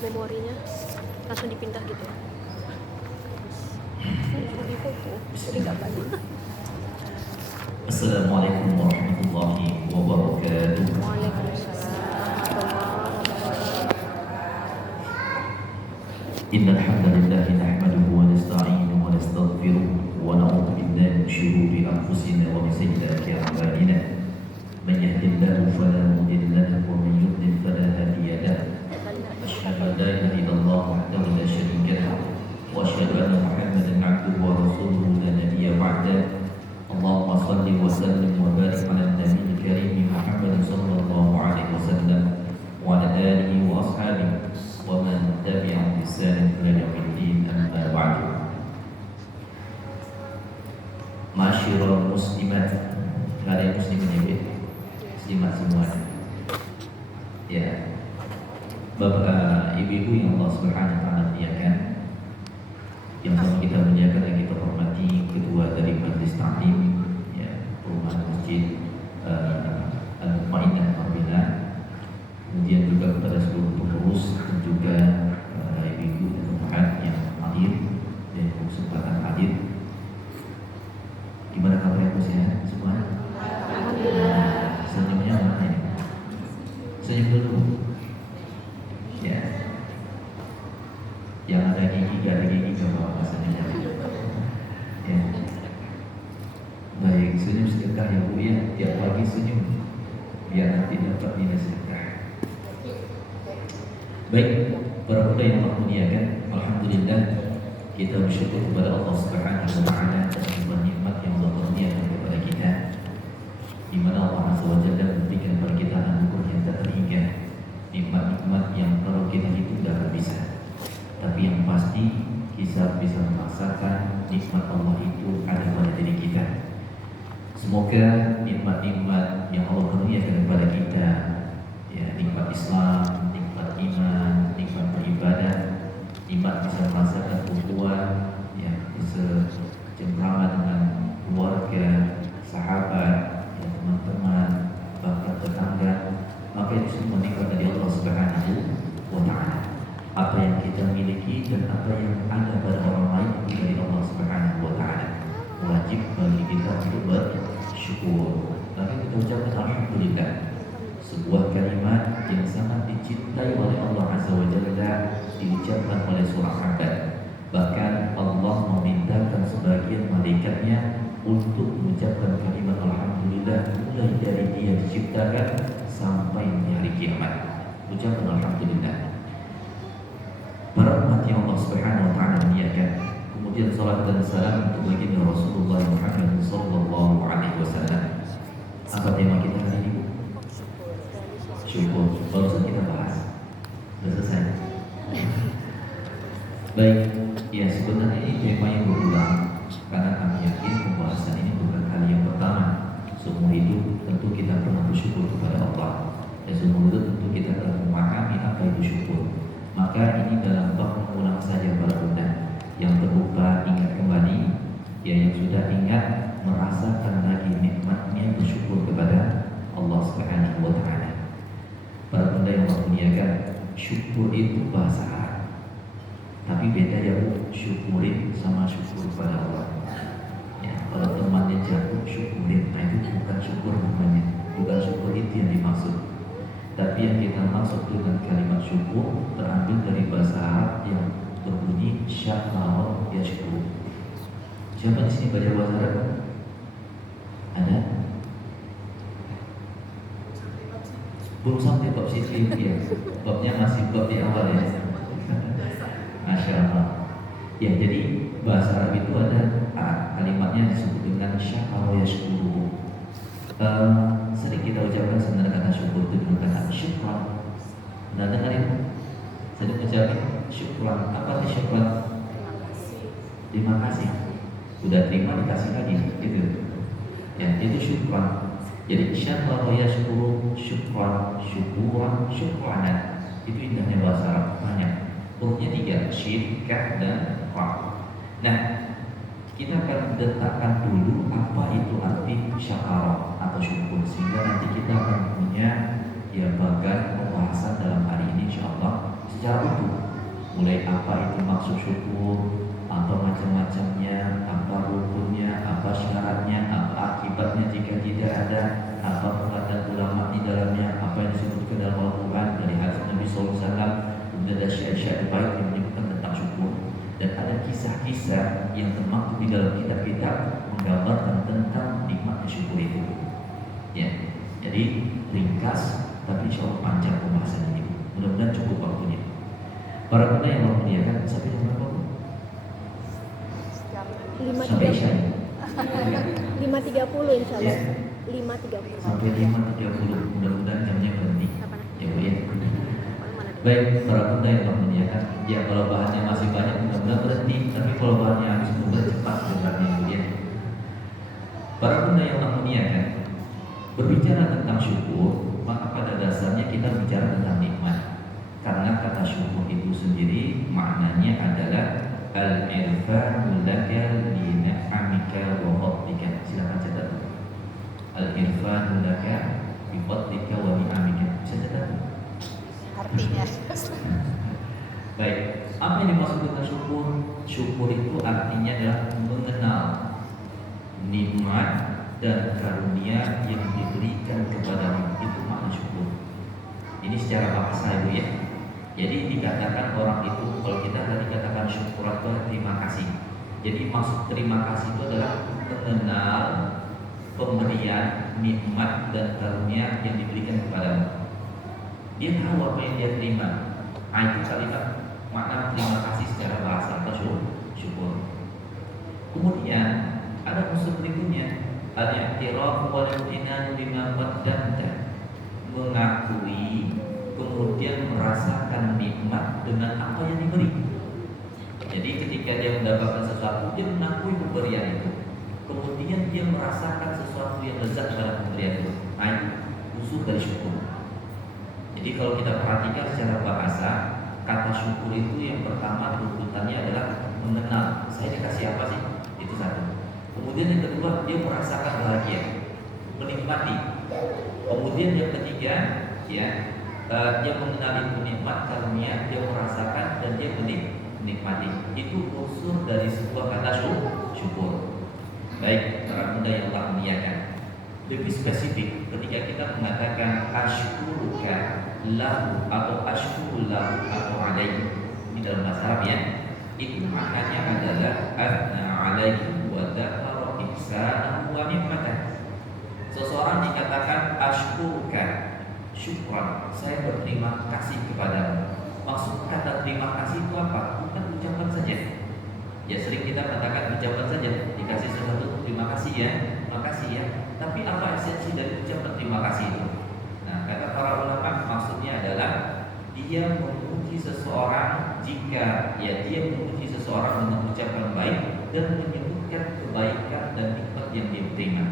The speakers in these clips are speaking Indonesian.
memorinya langsung dipindah gitu ya. Di foto jadi nggak balik. Assalamualaikum warahmatullahi wabarakatuh. Waalaikumsalam warahmatullahi wabarakatuh. Innal hamdalillah nahmaduhu wa nasta'inuhu wa nastaghfiruh wa na'udzu billahi min shururi anfusina wa min sayyiati a'malina. Man yahdihillahu fala mudilla lahu wa man yudlil fala hadiya lahu. Asyhadu an la ilaha illallah wahdahu la syarika lahu wa asyhadu anna Muhammadan 'abduhu wa rasuluhu la nabiyya ba'dahu. Allahumma salli wa sallim wa barik ala nabiyil karim Muhammad sallallahu alaihi wasallam wa ala alihi wa ashabihi wa man tabi'ahum bi ihsan ila yaumil amma ba'du. Masyarul muslimat, kalian muslimin ya, muslimat semua. Ya. Bapak ibu-ibu yang Allah Subhanahu wa taala muliakan, yang sama kita muliakan dan kita hormati ketua dari Majelis Ta'lim ya, Perumahan Masjid Al-Mutmainnah Marbella, kemudian juga kepada seluruh pengurus dan juga ibu-ibu dan bapak yang hadir dan kesempatan hadir. Gimana kabarnya Bu sehat semua? Alhamdulillah. Senyumnya mana ya? Senyum dulu. Ya. Yang ada gigi, gak ada gigi, gak apa-apa senyumnya. Ya. Baik, senyum sedekah ya Bu ya. Tiap pagi senyum biar nanti dapat nilai sedekah. Baik, para pemuda yang Allah muliakan, alhamdulillah kita bersyukur kepada Allah Subhanahu wa taala atas nikmat yang Allah kurniakan kepada kita, di mana Allah Azza wa Jalla memberikan kepada kita anugerah yang tak terhingga, nikmat-nikmat yang kalau kita hitung tidak bisa. Tapi yang pasti kita bisa merasakan nikmat Allah itu ada pada diri kita. Semoga nikmat-nikmat yang Allah kurniakan kepada kita, ya, nikmat Islam, nikmat iman, nikmat beribadah, nikmat bisa merasakan ukhuwah, ya, bisa cengkrama dengan keluarga, sahabat, ya, teman-teman, bahkan tetangga, maka itu semua nikmat dari Allah Subhanahu wa taala. Apa yang kita miliki dan apa yang ada pada orang lain itu dari Allah Subhanahu wa taala. Wajib bagi kita untuk bersyukur. Maka kita ucapkan alhamdulillah, sebuah kalimat yang sangat dicintai oleh Allah Azza wa Jalla, diucapkan oleh surah Hud. Bahkan Allah memintakan sebagian malaikatnya untuk mengucapkan kalimat alhamdulillah mulai dari dia diciptakan sampai di hari kiamat. Ucapkan alhamdulillah. Para umat yang Allah Subhanahu wa taala muliakan, kemudian salat dan salam untuk baginda Rasulullah Muhammad sallallahu alaihi wasallam. Apa tema kita hari ini? Syukur. Barusan kita bahas. Sudah selesai. Baik, ya sebenarnya ini tema yang berulang karena kami yakin pembahasan ini bukan kali yang pertama. Seumur hidup tentu kita pernah bersyukur kepada Allah, dan seumur hidup tentu kita telah memahami apa itu syukur. Maka ini dalam bab mengulang saja para bunda yang terlupa ingat kembali, ya, yang sudah ingat merasakan lagi nikmatnya bersyukur kepada Allah Subhanahu wa taala. Para bunda yang Allah muliakan, syukur itu bahasa Arab, tapi beda ya Bu, syukurin sama syukur pada Allah. Ya, kalau temannya jatuh syukurin, nah itu bukan syukur namanya, bukan syukur itu yang dimaksud. Tapi yang kita maksud dengan kalimat syukur terambil dari bahasa Arab yang berbunyi syakara yashkur. Siapa di sini baca bahasa Arab? Ada? Belum sampai bab situ ya. Babnya masih bab di awal ya. Masya Allah. Ya, jadi bahasa Arab itu ada kalimatnya disebut dengan syakara yashkur. Sering kita ucapkan sebenarnya kata syukur itu dengan kata syukran. Nah, dengar itu. Saya ucapin syukran. Apa sih syukran? Terima kasih. Udah terima dikasih lagi, gitu. Ya, itu syukran. Jadi syakara yashkuru, syukran, syukuran, syukranan. Itu indahnya bahasa Arab, banyak. Hurufnya 3, shin, kaf, dan ra. Nah, kita akan letakkan dulu apa itu arti syakara atau syukur, sehingga nanti kita akan punya ya bagan pembahasan dalam hari ini insyaallah secara utuh. maksud syukur, apa macam-macamnya, apa rukunnya, apa syaratnya, apa akibatnya jika tidak ada, apa perkataan ulama di dalamnya, apa yang disebutkan dalam Al-Quran dari hadis Nabi SAW. Kemudian ada syair-syair baik yang menyebutkan tentang syukur, dan ada kisah-kisah yang termaktub di dalam kitab-kitab menggambarkan tentang nikmatnya syukur itu. Ya, jadi ringkas tapi insya Allah panjang pembahasan ini. Mudah-mudahan cukup waktunya. Para bunda yang mau muliakan, sampai jam berapa? Sampai Isya. 5.30 insya Allah. Ya. 5.30. Sampai 5.30. Mudah-mudahan jamnya berhenti. Apa nah? Ya Bu ya. Mana? Baik, para bunda yang mau muliakan. Ya kalau bahannya masih banyak mudah-mudahan berhenti. Tapi kalau bahannya habis mudah cepat sebenarnya Bu ya. Para bunda yang mau muliakan, berbicara tentang syukur, maka pada dasarnya kita bicara tentang nikmat. Karena kata syukur itu sendiri maknanya adalah al-irfanu laka li ni'amika wa fadlika. Silakan catat. Al-irfanu laka bi fadlika wa ni'amika. Bisa catat? Artinya Baik, apa yang dimaksud dengan syukur? Syukur itu artinya adalah mengenal nikmat dan karunia yang diberikan kepadamu. Itu makna syukur. Ini secara bahasa Ibu ya. Jadi dikatakan orang itu, kalau kita tadi katakan syukur itu terima kasih. Jadi maksud terima kasih itu adalah mengenal pemberian nikmat dan karunia yang diberikan kepadamu. Dia tahu apa yang dia terima. Itu kalimat makna terima kasih secara bahasa atau syukur. Kemudian ada unsur berikutnya, al-i'tiraf wal imtinanu bima qaddamta. Mengakui kemudian merasakan nikmat dengan apa yang diberi. Jadi ketika dia mendapatkan sesuatu, dia mengakui pemberian itu. Kemudian dia merasakan sesuatu yang lezat pada pemberian itu. Itu unsur dari syukur. Jadi kalau kita perhatikan secara bahasa, kata syukur itu yang pertama tuntutannya adalah mengenal. Saya dikasih apa sih? Itu satu. Kemudian yang kedua, dia merasakan bahagia, menikmati. Kemudian yang ketiga, ya, dia mengenali nikmat karunia, dia merasakan dan dia menikmati. Itu unsur dari sebuah kata syukur. Baik, para bunda yang Allah muliakan. Lebih spesifik, ketika kita mengatakan asykuruka lahu atau ashkuru lahu atau alaihi di dalam bahasa Arab ya, itu maknanya adalah anna alaihi wa dzakara ihsanahu wa ni'matahu. Seseorang dikatakan asykuruka, syukran, saya berterima kasih kepadamu. Maksud kata terima kasih itu apa? Bukan ucapan saja. Ya sering kita katakan ucapan saja, dikasih sesuatu terima kasih ya, terima kasih ya. Tapi apa esensi dari ucapan terima kasih itu? Nah, kata para ulama maksudnya adalah dia memuji seseorang jika ya dia memuji seseorang dengan ucapan baik dan menyebutkan kebaikan dan nikmat yang dia terima.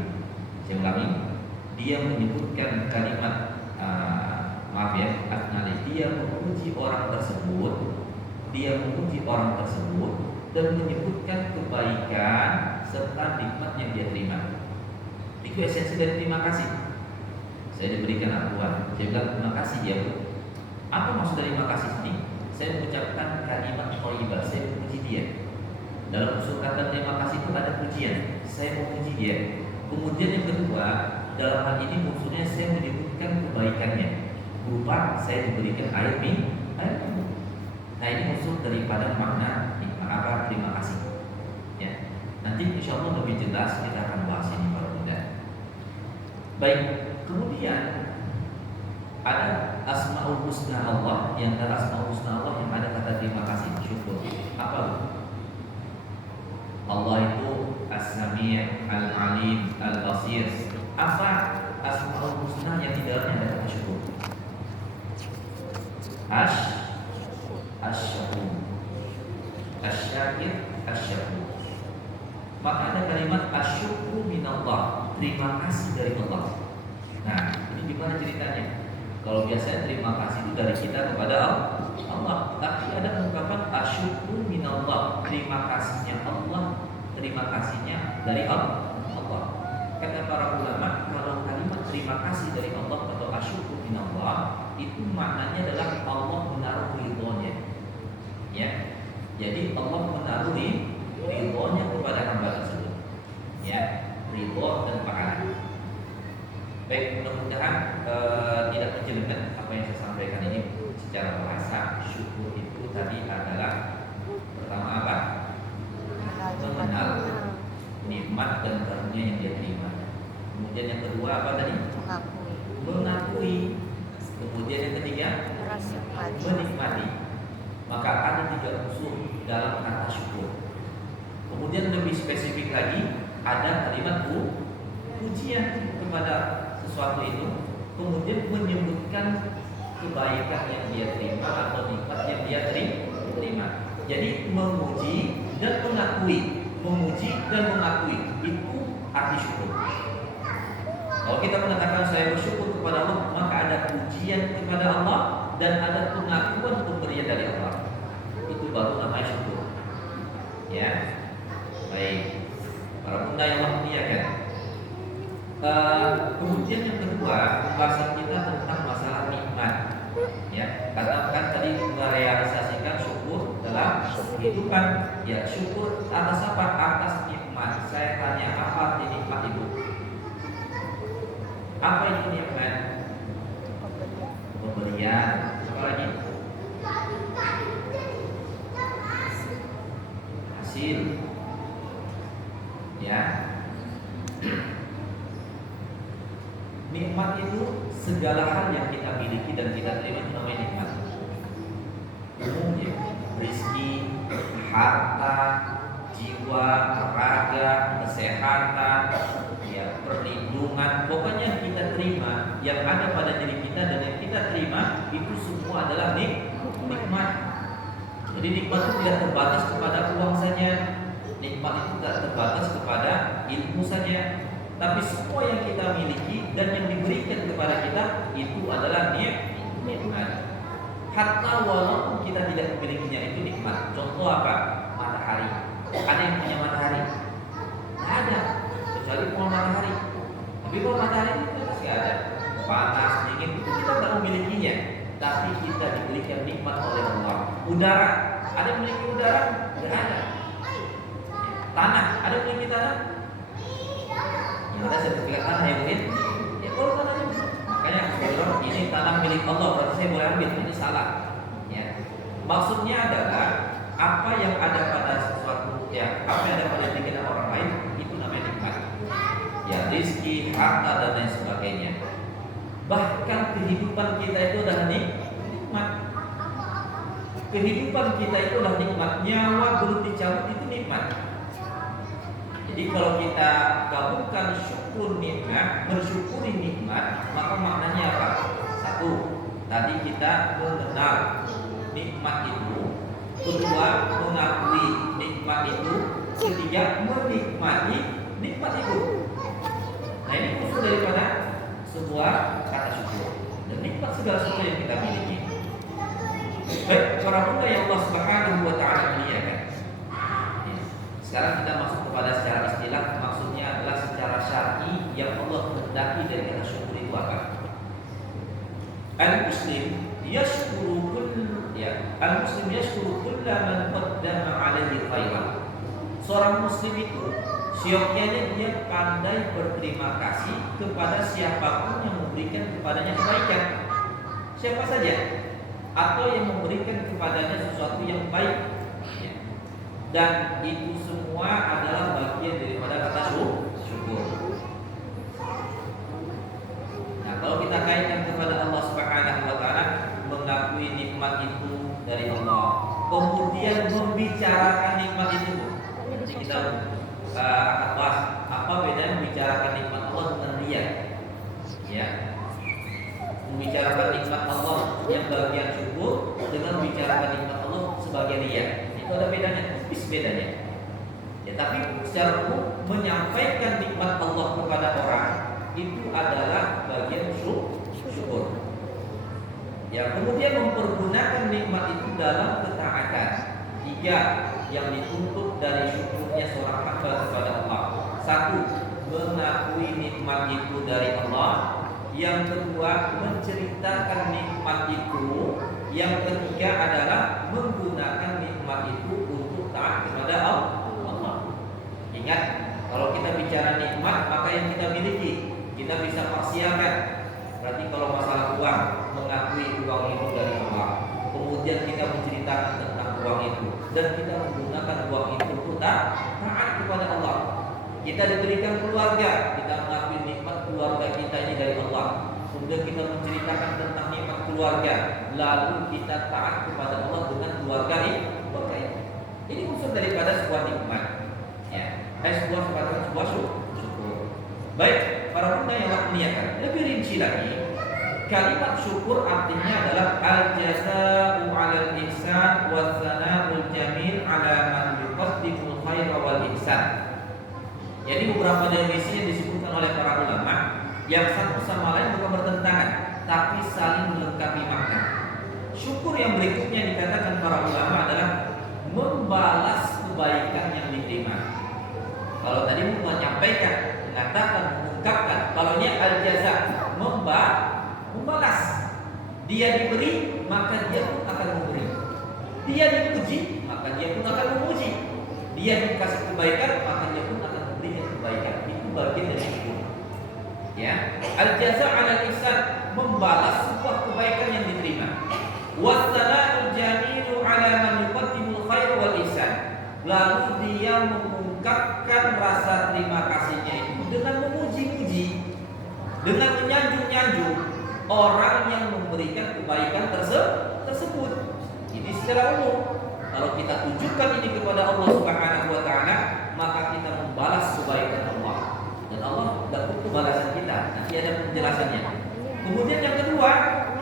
Saya ulangi, dia menyebutkan kalimat maaf ya, dia memuji orang tersebut, dan menyebutkan kebaikan serta nikmat yang dia terima. Itu esensi dari terima kasih. Saya diberikan akuan, saya bilang terima kasih ya Bu. Apa maksud dari terima kasih ini? Saya mengucapkan kalimat thayyibah, saya memuji dia. Dalam unsur kata terima kasih itu ada pujian, saya memuji dia. Kemudian yang kedua, dalam hal ini maksudnya saya menyebutkan kebaikannya, berupa saya diberikan air minum. Nah ini maksud daripada makna terima kasih. Ya, nanti insya Allah lebih jelas kita akan bahas ini para bunda. Baik, kemudian ada asmaul husna Allah, yang ada asmaul husna Allah yang ada kata terima kasih, syukur. Apa? Allah itu As-Sami', Al-Alim, Al-Basir. Apa asmaul husna yang di dalamnya ada kata syukur? Asy-Syakur, Asy-Syakir, Asy-Syakur. Maka ada kalimat asyukru minallah, terima kasih dari Allah. Nah, ini gimana ceritanya? Kalau biasanya terima kasih itu dari kita kepada Allah, tapi ada ungkapan asyukru minallah, terima kasihnya Allah, terima kasihnya dari Allah. Kata para ulama, kalau kalimat terima kasih dari Allah atau asyukru minallah itu maknanya adalah Allah menaruh ridhonya. Ya, jadi mudah-mudahan tidak menjelaskan apa yang saya sampaikan ini secara bahasa. Syukur itu tadi adalah pertama apa? Mengenal nikmat dan karunia yang dia terima. Kemudian yang kedua apa tadi? Mengakui. Kemudian yang ketiga menikmati. Maka ada 3 unsur dalam kata syukur. Kemudian lebih spesifik lagi ada kalimat pujian kepada sesuatu itu, kemudian menyebutkan kebaikan yang dia terima atau nikmat yang dia terima. Jadi memuji dan mengakui, memuji dan mengakui itu arti syukur. Kalau kita mengatakan saya bersyukur kepada Allah, maka ada pujian kepada Allah dan ada pengakuan pemberian dari Allah. Itu baru namanya syukur. Ya, baik. Para bunda yang Allah muliakan. Kemudian yang kedua, pembahasan kita tentang masalah nikmat. Ya, karena kan tadi merealisasikan syukur dalam kehidupan. Ya, syukur atas apa? Atas nikmat. Saya tanya, apa arti nikmat itu? Apa itu nikmat? Pemberian. Apa lagi? Hasil. Ya. Nikmat itu segala hal yang kita miliki dan kita terima itu namanya nikmat. Umumnya rezeki, harta, jiwa, raga, kesehatan, ya, perlindungan, pokoknya kita terima yang ada pada diri kita dan yang kita terima itu semua adalah nikmat. Jadi nikmat itu tidak terbatas kepada uang saja, nikmat itu tidak terbatas kepada ilmu saja, tapi semua yang kita miliki dan yang diberikan kepada kita itu adalah nikmat. Hatta walaupun kita tidak memilikinya itu nikmat. Contoh apa? Matahari. Ada yang punya matahari? Ada, kecuali pohon matahari. Tapi pohon matahari itu masih ada. Panas, dingin itu kita tidak memilikinya, tapi kita diberikan nikmat oleh Allah. Udara, ada yang memiliki udara? Tidak ada. Tanah, ada yang memiliki tanah? Yang ada sertifikat tanah ya mungkin. Ya kalau tanahnya, makanya ini tanah milik Allah, berarti saya boleh ambil. Ini salah. Ya. Maksudnya adalah apa yang ada pada sesuatu, ya, apa yang ada pada pikiran orang lain itu namanya nikmat. Ya, rezeki, harta dan lain sebagainya. Bahkan kehidupan kita itu adalah nikmat. Kehidupan kita itu adalah nikmat. Nyawa belum dicabut itu nikmat. Jadi kalau kita gabungkan syukur nikmat, bersyukuri nikmat, maka maknanya apa? Satu, tadi kita mengenal nikmat itu. Kedua, mengakui nikmat itu. Ketiga, menikmati nikmat itu. Nah, ini unsur daripada sebuah kata syukur. Dan nikmat segala sesuatu yang kita miliki. Baik, para bunda yang Allah Subhanahu wa taala muliakan. Sekarang kita masuk kepada secara istilah, maksudnya adalah secara syar'i yang Allah kehendaki dari kata syukur itu apa? Al-Muslim yashkuru Al-Muslim yashkuru kulla man qaddama 'alaihi khairan. Seorang muslim itu syokianya dia pandai berterima kasih kepada siapapun yang memberikan kepadanya kebaikan. Siapa saja atau yang memberikan kepadanya sesuatu yang baik. Dan itu semua adalah bagian daripada kata syukur. Nah, kalau kita kaitkan kepada Allah Subhanahu wa taala, mengakui nikmat itu dari Allah, kemudian membicarakan nikmat itu. Nanti kita akan bahas apa bedanya membicarakan nikmat Allah dengan riya. Ya. Membicarakan nikmat Allah yang bagian syukur dengan membicarakan nikmat Allah sebagai riya. Itu ada bedanya, tipis bedanya. Ya, tapi secara umum menyampaikan nikmat Allah kepada orang itu adalah bagian syukur. Ya, kemudian mempergunakan nikmat itu dalam ketaatan. 3 yang dituntut dari syukurnya seorang hamba kepada Allah. 1, mengakui nikmat itu dari Allah. Yang kedua, menceritakan nikmat itu. Yang ketiga adalah menggunakan nikmat itu untuk taat kepada Allah. Ingat, kalau kita bicara nikmat, maka yang kita miliki kita bisa parsialkan. Kita diberikan keluarga, kita mengakui nikmat keluarga kita ini dari Allah. Kemudian kita menceritakan tentang nikmat keluarga, lalu kita taat kepada Allah dengan keluarga ini. Ini unsur daripada sebuah nikmat. Ya, sebuah syukur. Baik, para bunda yang Allah muliakan, lebih rinci lagi. Kalimat syukur artinya adalah al-jazā'u 'alal ihsan wa tsana'ul jamil 'ala man yuqaddimul khaira wal ihsan. Jadi beberapa definisi yang disebutkan oleh para ulama yang satu sama lain bukan bertentangan, tapi saling melengkapi makna. Syukur yang berikutnya dikatakan para ulama adalah membalas kebaikan yang diterima. Kalau tadi menyampaikan, mengatakan, mengungkapkan, kalau ini al-jaza' membalas. Dia diberi, maka dia pun akan memberi. Dia dipuji, maka dia pun akan memuji. Dia dikasih kebaikan, maka dia pun akan memberi kebaikan. Itu bagian dari syukur. Ya, al-jaza' 'alal ihsan, membalas sebuah kebaikan yang diterima. Wassala'ul jamilu 'ala man yuqaddimul khair wal ihsan. Lalu dia mengungkapkan rasa terima kasihnya itu dengan memuji-muji, dengan menyanjung-nyanjung orang yang memberikan kebaikan tersebut. Ini secara umum. Kalau kita tunjukkan ini kepada Allah Subhanahu wa taala, maka kita membalas kebaikan Allah. Dan Allah tidak butuh balasan kita. Nanti ada penjelasannya. Kemudian yang kedua,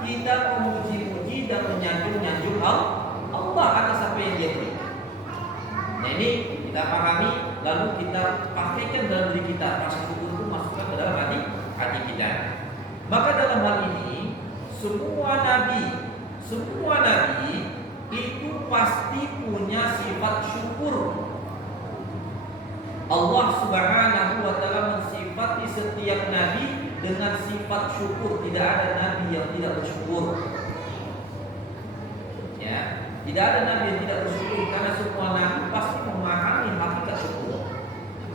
kita memuji-muji dan menyanjung-nyanjung Allah atas apa yang Dia beri. Nah, ini kita pahami, lalu kita pakaikan dalam diri kita. Rasa syukur itu masukkan ke dalam hati kita. Maka dalam hal ini semua nabi itu pasti punya sifat syukur. Allah Subhanahu wa taala mensifati setiap nabi dengan sifat syukur. Tidak ada nabi yang tidak bersyukur. Ya, tidak ada nabi yang tidak bersyukur karena semua nabi pasti memahami hakikat syukur.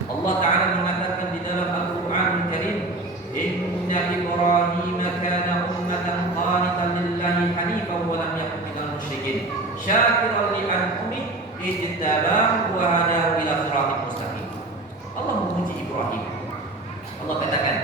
Allah Ta'ala mengatakan di dalam Al-Qur'an Al-Karim, Inna Ibrahim kana ummatan qanitan lillahi hanifan wa lam yakun minal musyrikin syakiran li an'amihi ijtabahu wa hadahu ila siratal mustaqim. Allah memuji Ibrahim. Allah katakan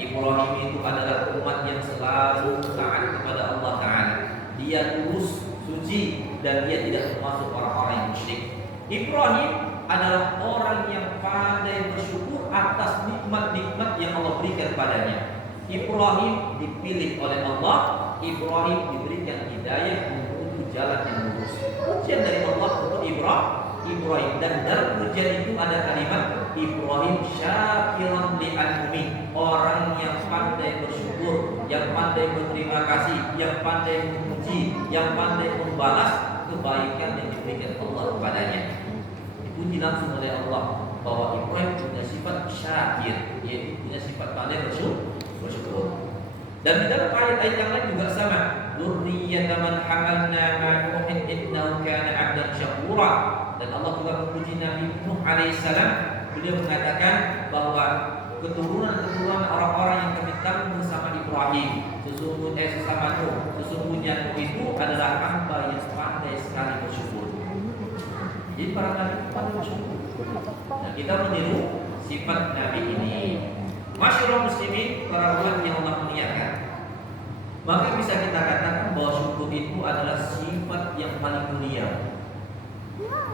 Ibrahim itu adalah umat yang selalu taat kepada Allah Ta'ala. Dia lurus, suci, dan dia tidak termasuk orang-orang yang musyrik. Ibrahim adalah orang yang pandai bersyukur atas nikmat-nikmat yang Allah berikan padanya. Ibrahim dipilih oleh Allah. Ibrahim diberikan hidayah menuju jalan yang lurus. Ujian dari Allah untuk Ibrahim, dan dalam ujian itu ada kalimat Ibrahim syakiran li an'umi, orang yang pandai bersyukur, yang pandai berterima kasih, yang pandai memuji, yang pandai membalas kebaikan yang diberikan Allah kepadanya. Dipuji langsung oleh Allah bahwa Ibrahim punya sifat syakir, yaitu punya sifat pandai bersyukur. Dan di dalam ayat-ayat yang lain juga sama. Dzurriyyatan man hamalna ma Nuhin innahu kana 'abdan syakura. Dan Allah juga memuji Nabi Nuh alaihissalam. Beliau mengatakan bahwa keturunan orang-orang yang kami tanggung bersama Ibrahim, sesungguhnya Nuh itu adalah hamba yang pandai sekali bersyukur. Jadi para nabi pandai bersyukur. Nah, kita meniru sifat Nabi ini. Masyarul muslimin, para ulama yang Allah muliakan, maka bisa kita katakan bahwa syukur itu adalah sifat yang paling mulia.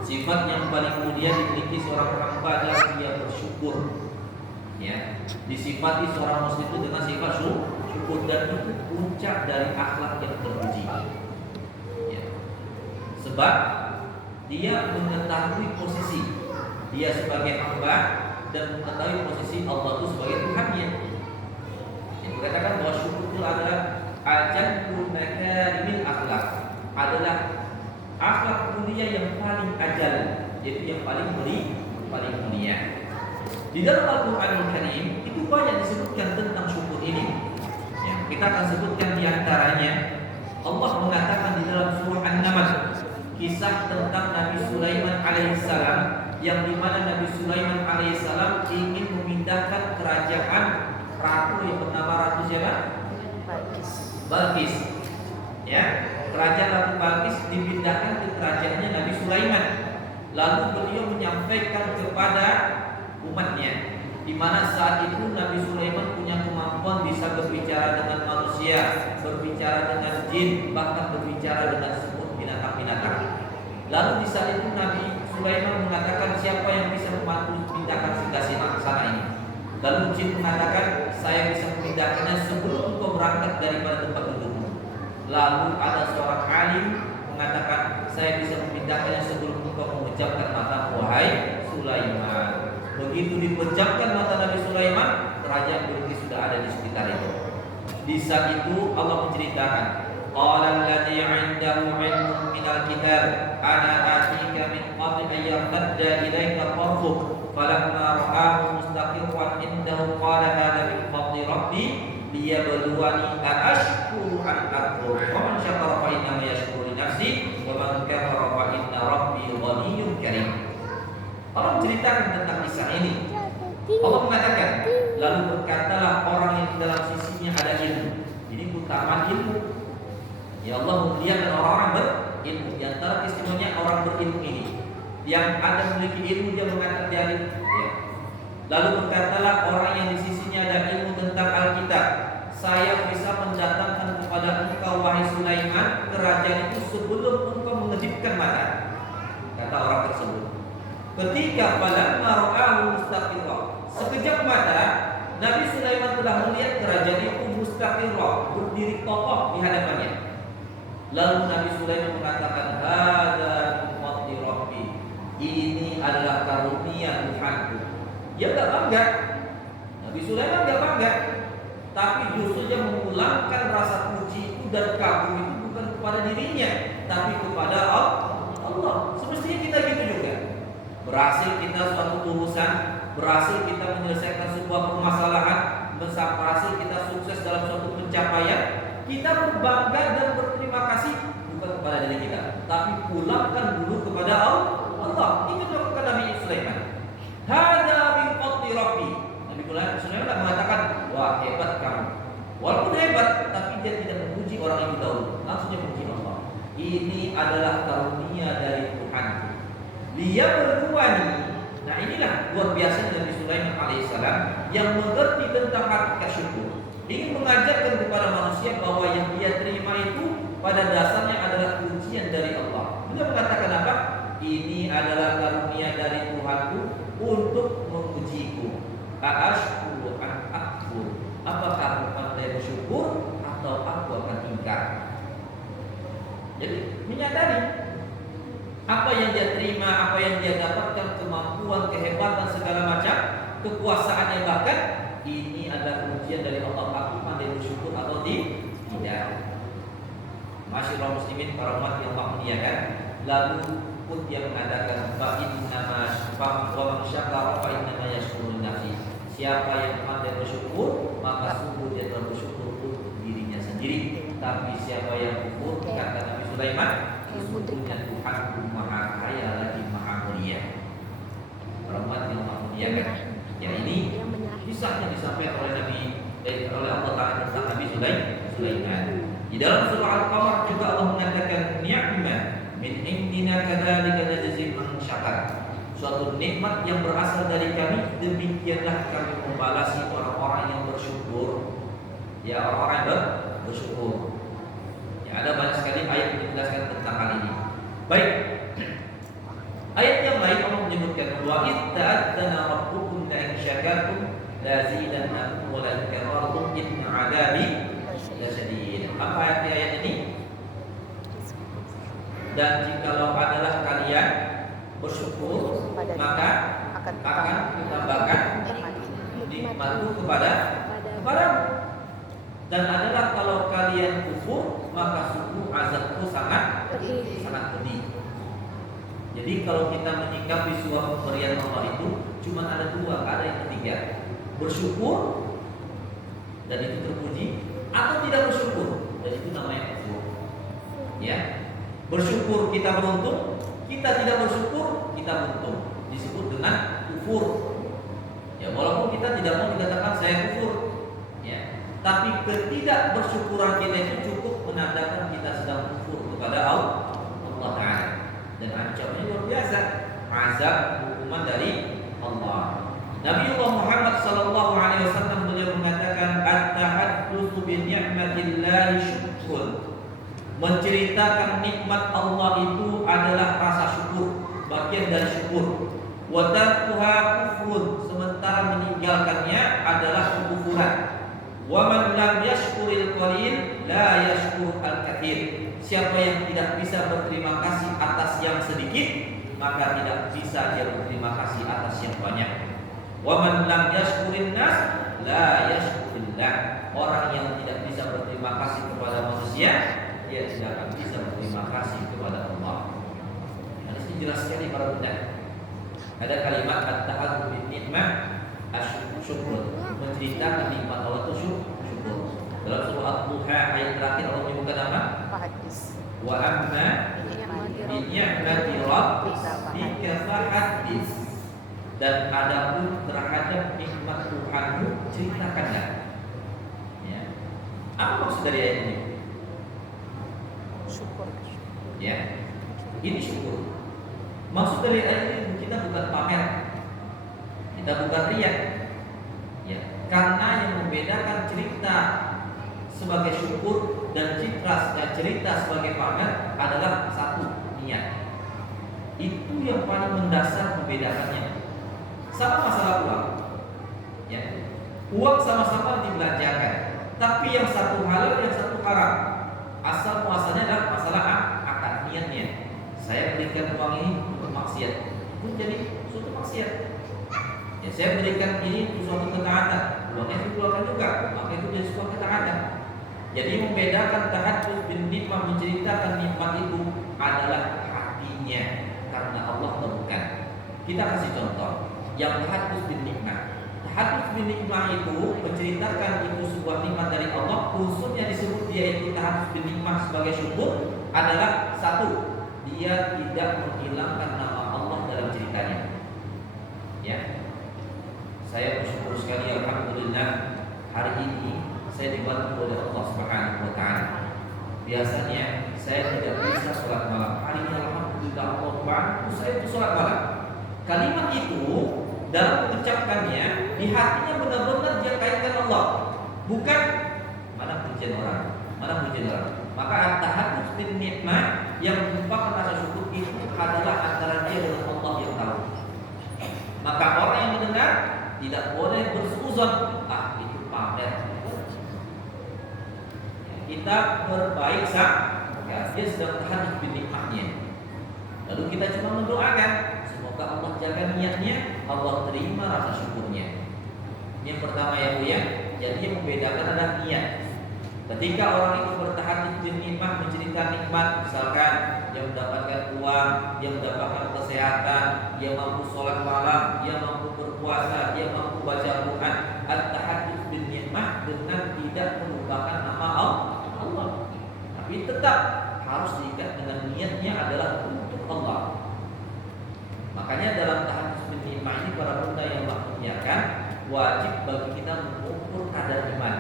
Sifat yang paling mulia dimiliki seorang hamba adalah dia bersyukur. Ya, disifati seorang muslim itu dengan sifat syukur, dan itu puncak dari akhlak yang terpuji. Ya. Sebab dia mengetahui posisi dia sebagai hamba dan mengetahui posisi Allah itu sebagai Tuhannya. Yang dikatakan bahwa syukur itu adalah ajallul makarimil akhlak, adalah akhlak mulia yang paling ajal, yaitu yang paling mulia. Di dalam Al-Qur'an Al-Karim itu banyak disebutkan tentang syukur ini. Ya, kita akan sebutkan di antaranya. Allah mengatakan di dalam surah An-Naml kisah tentang Nabi Sulaiman alaihissalam, yang dimana Nabi Sulaiman alaihissalam ingin memindahkan kerajaan ratu yang bernama Ratu siapa? Balqis. Ya, kerajaan Ratu Balqis dipindahkan ke kerajaannya Nabi Sulaiman. Lalu beliau menyampaikan kepada umatnya di mana saat itu Nabi Sulaiman punya kemampuan bisa berbicara dengan manusia, berbicara dengan jin, bahkan berbicara dengan semut binatang-binatang. Lalu di saat itu Nabi Sulaiman mengatakan, siapa yang bisa membantu pindahkan singgah sana ini? Lalu jin mengatakan, saya bisa memindahkannya sebelum engkau berangkat daripada tempat dudukmu. Lalu ada seorang alim mengatakan, saya bisa memindahkannya sebelum engkau memejamkan mata, wahai Sulaiman. Begitu dipejamkan mata Nabi Sulaiman, kerajaan Bilqis sudah ada di sekitar itu. Di saat itu Allah menceritakan, qala alladzi 'indahu 'ilmun minal kitab ana atika min qabli an yartadda ilayka tarfuk falamma ra'ahu mustaqirran indahu qala hadha min fadli rabbi liyabluwani aashkuru an akfur wa man syakara fa innama yashkuru li nafsi wa man kafara fa inna rabbi ghaniyyun karim. Allah menceritakan tentang kisah ini. Allah mengatakan, lalu berkatalah orang yang di dalam sisinya ada ilmu. Ini keutamaan ilmu. Ya Allah memuliakan orang-orang berilmu. Di antara istimewanya orang berilmu ini, yang ada memiliki ilmu dia mengatakan dia ilmu. Ya. Lalu berkatalah orang yang di sisinya ada ilmu tentang Alkitab, saya bisa mendatangkan kepada engkau wahai Sulaiman kerajaan itu sebelum engkau mengedipkan mata. Kata orang tersebut. Ketika falamma ra'ahu mustaqirra, sekejap mata Nabi Sulaiman telah melihat kerajaan itu mustaqirra, berdiri kokoh di hadapannya. Lalu Nabi Sulaiman mengatakan, hadza min fadli rabbi, ini adalah karunia Tuhanku. Dia enggak bangga. Nabi Sulaiman enggak bangga, tapi justru dia memulangkan rasa puji itu dan kagum itu bukan kepada dirinya, tapi kepada Allah. Semestinya kita gitu juga. Berhasil kita suatu urusan, berhasil kita menyelesaikan sebuah permasalahan, berhasil kita sukses dalam suatu pencapaian, kita berbangga dan berterima kasih bukan kepada diri kita, tapi pulangkan dulu kepada Allah. Itu dilakukan Nabi Sulaiman. Hadza min fadli rabbi. Nabi Sulaiman mengatakan, wah hebat kamu. Walaupun hebat, tapi dia tidak memuji orang itu dahulu, langsung dia memuji Allah. Ini adalah karunia dari Tuhan. Dia berduani. Nah inilah luar biasa Nabi Sulaiman alaihissalam yang mengerti tentang hakikat syukur. Ingin mengajarkan kepada manusia bahwa yang dia terima itu pada dasarnya adalah ujian dari Allah. Beliau mengatakan apa? Ini adalah karunia dari Tuhanku untuk mengujiku. Aashkuru an akfur. Apakah aku pandai bersyukur atau aku akan ingkar? Jadi menyadari apa yang dia terima, apa yang dia dapatkan, kemampuan, kehebatan, segala macam, kekuasaan yang bahkan ini adalah ujian dari Allah. Aku pandai bersyukur atau tidak? Masyaallah muslimin, para umat yang Allah muliakan. Lalu pun dia mengatakan, fa innama wa man syakara fa innama yashkuru nafsi. Siapa yang pandai bersyukur, maka sungguh dia telah bersyukur untuk dirinya sendiri. Tapi siapa yang kufur, kata Nabi Sulaiman, sesungguhnya Tuhanku maha kaya lagi maha mulia. Rahmat yang maha mulia kan? Ya ini kisahnya disampaikan oleh Allah Taala tentang Nabi Sulaiman. Di dalam surah Al-Qamar juga Allah mengatakan, ni'mah min indina kadzalika najzi man syakar. Suatu nikmat yang berasal dari kami, demikianlah kami membalasi orang-orang yang bersyukur. Ya orang-orang yang bersyukur. Ya, ada banyak sekali ayat yang menjelaskan tentang hal ini. Baik. Ayat yang lain Allah menyebutkan, wa itta'adzana rabbukum la in syakartum la zidannakum wa la in kafartum inna 'adzabi lasyadid. Apa ayat ini? Dan jikalau adalah kalian bersyukur, maka akan ditambahkan nikmatku kepadamu. Dan adalah kalau kalian kufur, maka sungguh azabku sangat pedih. Jadi kalau kita menyikapi suatu pemberian Allah itu cuma ada dua, ada yang ketiga. Bersyukur dan itu terpuji, atau tidak bersyukur dan itu namanya kufur. Ya. Bersyukur kita beruntung, kita tidak bersyukur kita beruntung. Disebut dengan kufur. Ya, walaupun kita tidak mau dikatakan saya kufur. Ya. Tapi ketidakbersyukuran kita itu cukup menandakan kita sedang kufur kepada Allah Ta'ala. Dan ancamannya luar biasa, azab hukuman dari Allah. Nabiullah Muhammad bi ni'matillahi syukur. Menceritakan nikmat Allah itu adalah rasa syukur, bagian dari syukur. Wa tarkuha kufrun, sementara meninggalkannya adalah kekufuran. Wa man lam yashkuril qalil la yashkur al-katsir. Siapa yang tidak bisa berterima kasih atas yang sedikit, maka tidak bisa dia berterima kasih atas yang banyak. Wa man lam yashkurin nas la yashkurillah. Orang yang tidak bisa berterima kasih kepada manusia, dia tidak akan bisa berterima kasih kepada Allah. Hadis ini jelas sekali para bunda. Ada kalimat at-tahadduts bin ni'mah asyukur, menceritakan nikmat Allah itu syukur. Dalam surah At-Duha ayat terakhir Allah menyebutkan apa? Hadis. Wa amma bi ni'mati rabbika fahaddits. Dan adapun terhadap nikmat Tuhanmu ceritakanlah. Ya. Apa maksud dari ayat ini? Syukur. Ya, ini syukur. Maksud dari ayat ini kita bukan pamer, kita bukan riya. Ya, karena yang membedakan cerita sebagai syukur dan cerita sebagai pamer adalah satu, niat. Itu yang paling mendasar membedakannya. Sama masalah uang. Ya, uang sama-sama dibelanjakan, tapi yang satu halal, yang satu haram. Asal muasalnya adalah masalah akad niatnya. Saya berikan uang ini untuk maksiat, itu jadi suatu maksiat. Ya, saya berikan ini untuk suatu ketaatan, uangnya dikeluarkan juga, maka itu jadi suatu ketaatan. Jadi membedakan tahadduts bin nikmah, menceritakan nikmat itu adalah hatinya, karena Allah temukan. Kita kasih contoh. Yang tahadduts bin nikmah. Tahadduts bin nikmah itu menceritakan itu sebuah nikmat dari Allah. Unsurnya disebut dia itu tahadduts bin nikmah sebagai syukur adalah satu, dia tidak menghilangkan nama Allah dalam ceritanya. Ya, saya bersyukur sekali, alhamdulillah hari ini saya dibantu oleh Allah Subhanahu Wa Taala. Biasanya saya tidak bisa sholat malam. Hari ini alhamdulillah Allah bantu saya untuk sholat malam. Kalimat itu dalam mengucapkannya di hatinya benar-benar dia kaitkan Allah, bukan mana pujian orang, mana pujian orang. Maka tahadduts bin nikmah yang merupakan rasa syukur itu adalah antara dia dengan Allah yang tahu. Maka orang yang mendengar tidak boleh bersuzon, itu pamer. Kita berbaik sah, ya, dia sedang tahadduts bin nikmahnya. Lalu kita cuma mendoakan, semoga Allah jaga niatnya, Allah terima rasa syukurnya. Ini yang pertama ya Bu ya. Jadi yang membedakan adalah niat. Ketika orang itu bertahadduts bin nikmah, menceritakan nikmat, misalkan dia mendapatkan uang, dia mendapatkan kesehatan, dia mampu sholat malam, dia mampu berpuasa, dia mampu baca Quran. At-tahadduts bin nikmah dengan tidak melupakan nama Allah, tapi tetap harus diikat dengan niatnya adalah untuk Allah. Makanya dalam tahadduts bin nikmah ini para bunda yang muliakan, wajib bagi kita mengukur kadar iman.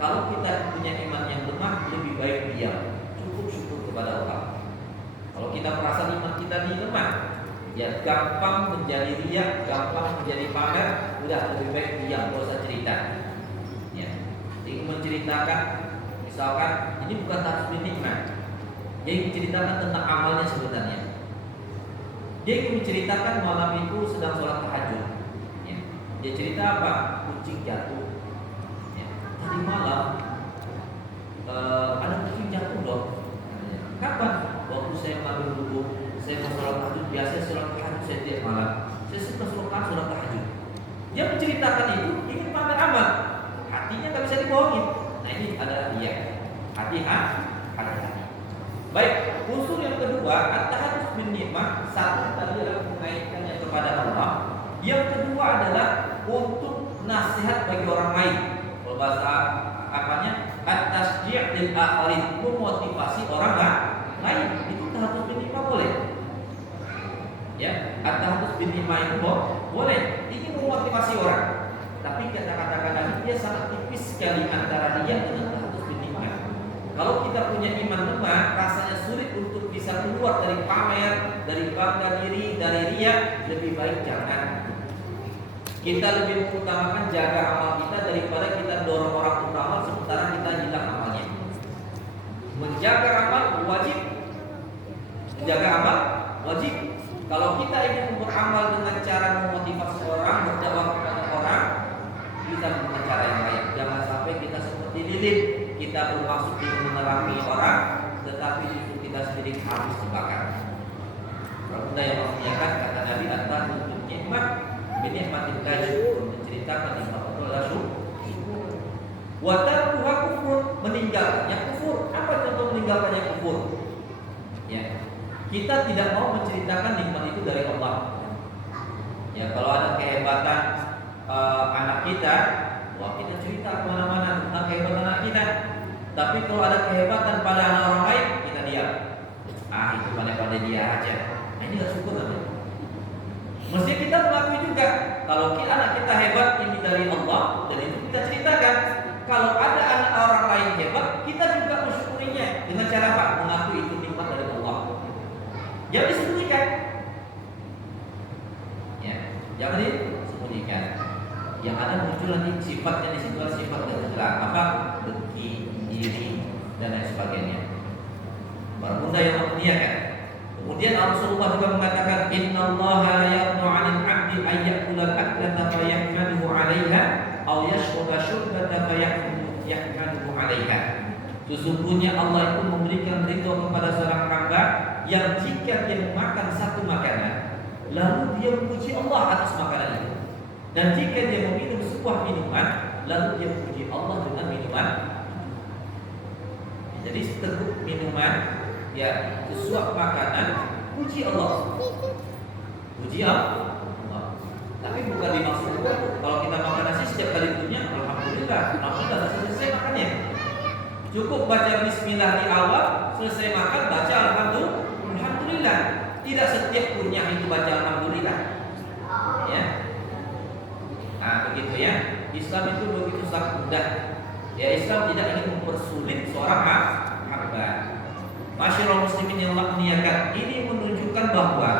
Kalau kita punya iman yang lemah, lebih baik diam, cukup syukur kepada Allah. Kalau kita merasa iman kita ini lemah, ya gampang menjadi riya, gampang menjadi pamer, udah lebih baik diam, gak usah cerita. Ya, jadi menceritakan, misalkan ini bukan tahadduts bin nikmah, dia menceritakan tentang amalnya sebenarnya. Dia ingin menceritakan malam itu sedang sholat tahajud. Ya. Dia cerita apa? Kucing jatuh. Ya. Tadi malam ada kucing jatuh dong. Kapan? Waktu saya mengambil wudu, saya mau sholat tahajud. Biasanya sholat tahajud saya tiap malam. Saya suka sholat tahajud. Dia menceritakan itu ingin pamer amal. Hatinya nggak bisa dibohongin. Nah ini adalah dia. Hati-hati. Baik, unsur yang kedua, at-tahadduts bin nikmah, satu tadi adalah mengaitkannya kepada Allah. Yang kedua adalah untuk nasihat bagi orang lain. Kalau bahasa apanya? At-tasji' lil akharin, memotivasi orang lain. Itu tahadduts bin nikmah boleh. Ya, at-tahadduts bin nikmah itu boleh. Ini memotivasi orang. Tapi kata-kata dia sangat tipis sekali antara dia dengan tahadduts bin nikmah. Kalau kita punya iman lemah, rasanya sulit untuk bisa keluar dari pamer, dari bangga diri, dari riya. Lebih baik jangan. Kita lebih mengutamakan jaga amal kita daripada kita dorong orang untuk amal sementara sementara kita hilang amalnya. Menjaga amal wajib. Menjaga amal wajib. Kalau kita ingin beramal dengan cara memotivasi orang, berdakwah kepada orang, kita dengan cara yang lain. Jangan sampai kita seperti lilin, kita bermaksud ingin menerangi orang, tetapi justru kita sendiri harus terbakar. Bunda yang memuliakan, kata Nabi, adalah untuk nikmat, binikmatin syukur, menceritakan nikmat itu adalah syukur. Watarkuha kufur, meninggalkannya kufur. Apa contoh meninggalkannya kufur? Ya, kita tidak mau menceritakan nikmat itu dari Allah. Ya, kalau ada kehebatan anak kita, wah kita cerita kemana-mana tentang kehebatan anak kita. Tapi kalau ada kehebatan pada anak orang lain, kita diam. Itu pada dia aja. Nah, ini gak syukur namanya. Mesti kita mengakui juga kalau anak kita hebat ini dari Allah, dan itu kita ceritakan. Kalau ada anak orang lain hebat, kita juga mensyukurinya dengan cara apa? Mengakui itu nikmat dari Allah. Jangan disembunyikan. Ya, jangan disembunyikan. Yang ada muncul nanti sifatnya di situ adalah sifat keterangan apa? Dengki, iri, dan lain sebagainya. Para bunda yang memuliakan. Kemudian Rasulullah juga mengatakan, Innallaha la yarda 'anil 'abdi ay ya'kula al-aklata fa yahmaduhu 'alaiha aw yashruba syurbata fa yahmaduhu 'alaiha. Sesungguhnya Allah itu memberikan ridho kepada seorang hamba yang jika dia memakan satu makanan, lalu dia memuji Allah atas makanan itu. Dan jika dia meminum sebuah minuman, lalu dia memuji Allah dengan minuman. Jadi seteguk minuman, ya sesuap makanan, puji Allah. Puji Allah. Tapi bukan dimaksud kalau kita makan nasi setiap kali punya, alhamdulillah, alhamdulillah selesai makannya. Cukup baca bismillah di awal, selesai makan baca alhamdulillah. Tidak setiap punya itu baca alhamdulillah. Ya. Nah, begitu ya. Islam itu begitu sangat mudah. Ya, Islam tidak ingin mempersulit seorang hamba. Masyarakat muslimin yang Allah muliakan, ini menunjukkan bahwa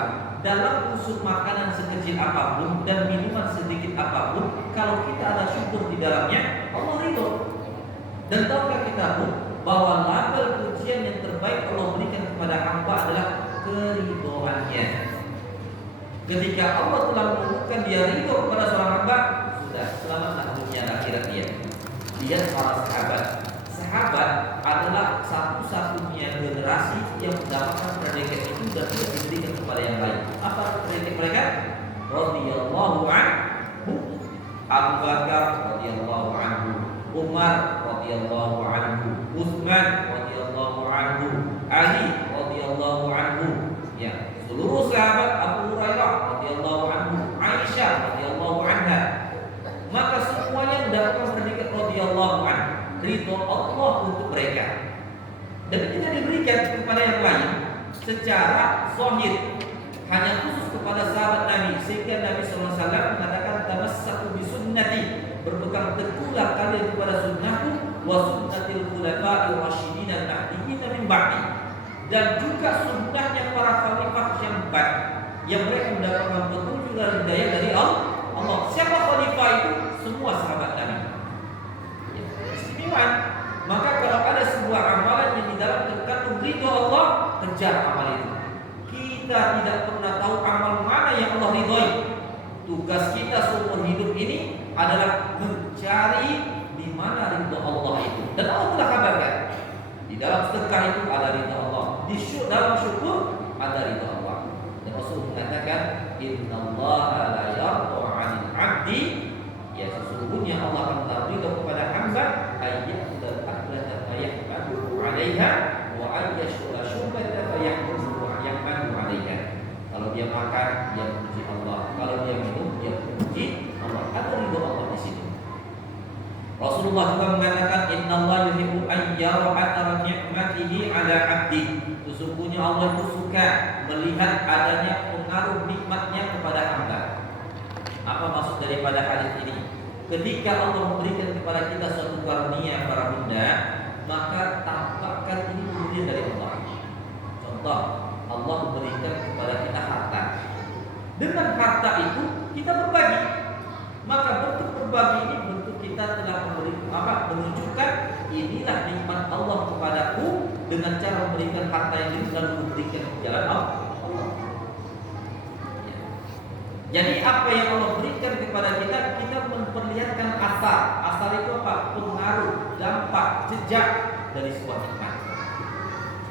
dalam usuk makanan sekecil apapun dan minuman sedikit apapun, kalau kita ada syukur di dalamnya, Allah ridho. Dan tahukah kita bahwa label pujian yang terbaik Allah berikan kepada hamba adalah keridhoannya. Ketika Allah telah menemukan dia ridho kepada seorang hamba, sudah selamatlah dunia dan akhirat dia. Lihat para sahabat. Sahabat adalah satu-satunya generasi yang mendapatkan predikat itu dan tidak diberikan kepada yang lain. Apa predikat mereka? Radhiyallahu anhu. Abu Bakar radhiyallahu anhu, Umar radhiyallahu anhu, Utsman radhiyallahu anhu, Ali radhiyallahu anhu. Ya, seluruh sahabat, Abu Hurairah radhiyallahu anhu, Aisyah radhiyallahu anha. Maka semuanya mendapatkan predikat radhiyallahu anhu. Ridho Allah untuk mereka. Dan tidak diberikan kepada yang lain secara zahir, hanya khusus kepada sahabat Nabi. Sehingga Nabi SAW mengatakan, tamassaku bi sunnati, berpegang teguhlah kalian kepada sunnahku wa sunnatil khulafa'ir rasyidin al-mahdiyyin min ba'di, dan juga sunnahnya para khalifah yang baik yang mereka mendapatkan petunjuk dan hidayah dari Allah. Siapa khalifah itu? Semua sahabat Nabi. Maka kalau ada sebuah amalan yang di dalam terkandung ridho Allah, kejar amal itu. Kita tidak pernah tahu amal mana yang Allah ridhoi. Tugas kita seumur hidup ini adalah mencari di mana ridho Allah itu. Dan Allah telah kabarkan, di dalam sedekah itu ada ridho Allah, di dalam syukur ada ridho Allah. Dan Rasul mengatakan, Innallaha la yarda 'anil 'abdi, ya sesungguhnya Allah akan ridho kepada hamba ayyakul aklata fayahmadu 'alaiha wa ayyashura syurbata fayahmadu 'alaiha. Kalau dia makan, dia memuji Allah. Kalau dia minum, dia memuji Allah. Ada ridho Allah di situ. Rasulullah juga mengatakan, Innallaha yuhibbu an yara athara ni'matihi 'ala 'abdi. Sesungguhnya Allah itu suka melihat adanya pengaruh nikmatnya kepada hamba. Apa maksud daripada hadis ini? Ketika Allah memberikan kepada kita suatu karunia para bunda, maka tampakkan ini pemberian dari Allah. Contoh, Allah memberikan kepada kita harta. Dengan harta itu kita berbagi. Maka bentuk berbagi ini bentuk kita telah menunjukkan dengan cara memberikan harta yang ini lalu memberikan ke jalan Allah. Jadi apa yang Allah berikan kepada kita, kita memperlihatkan asar. Asar itu apa? Pengaruh, dampak, jejak dari sebuah nikmat.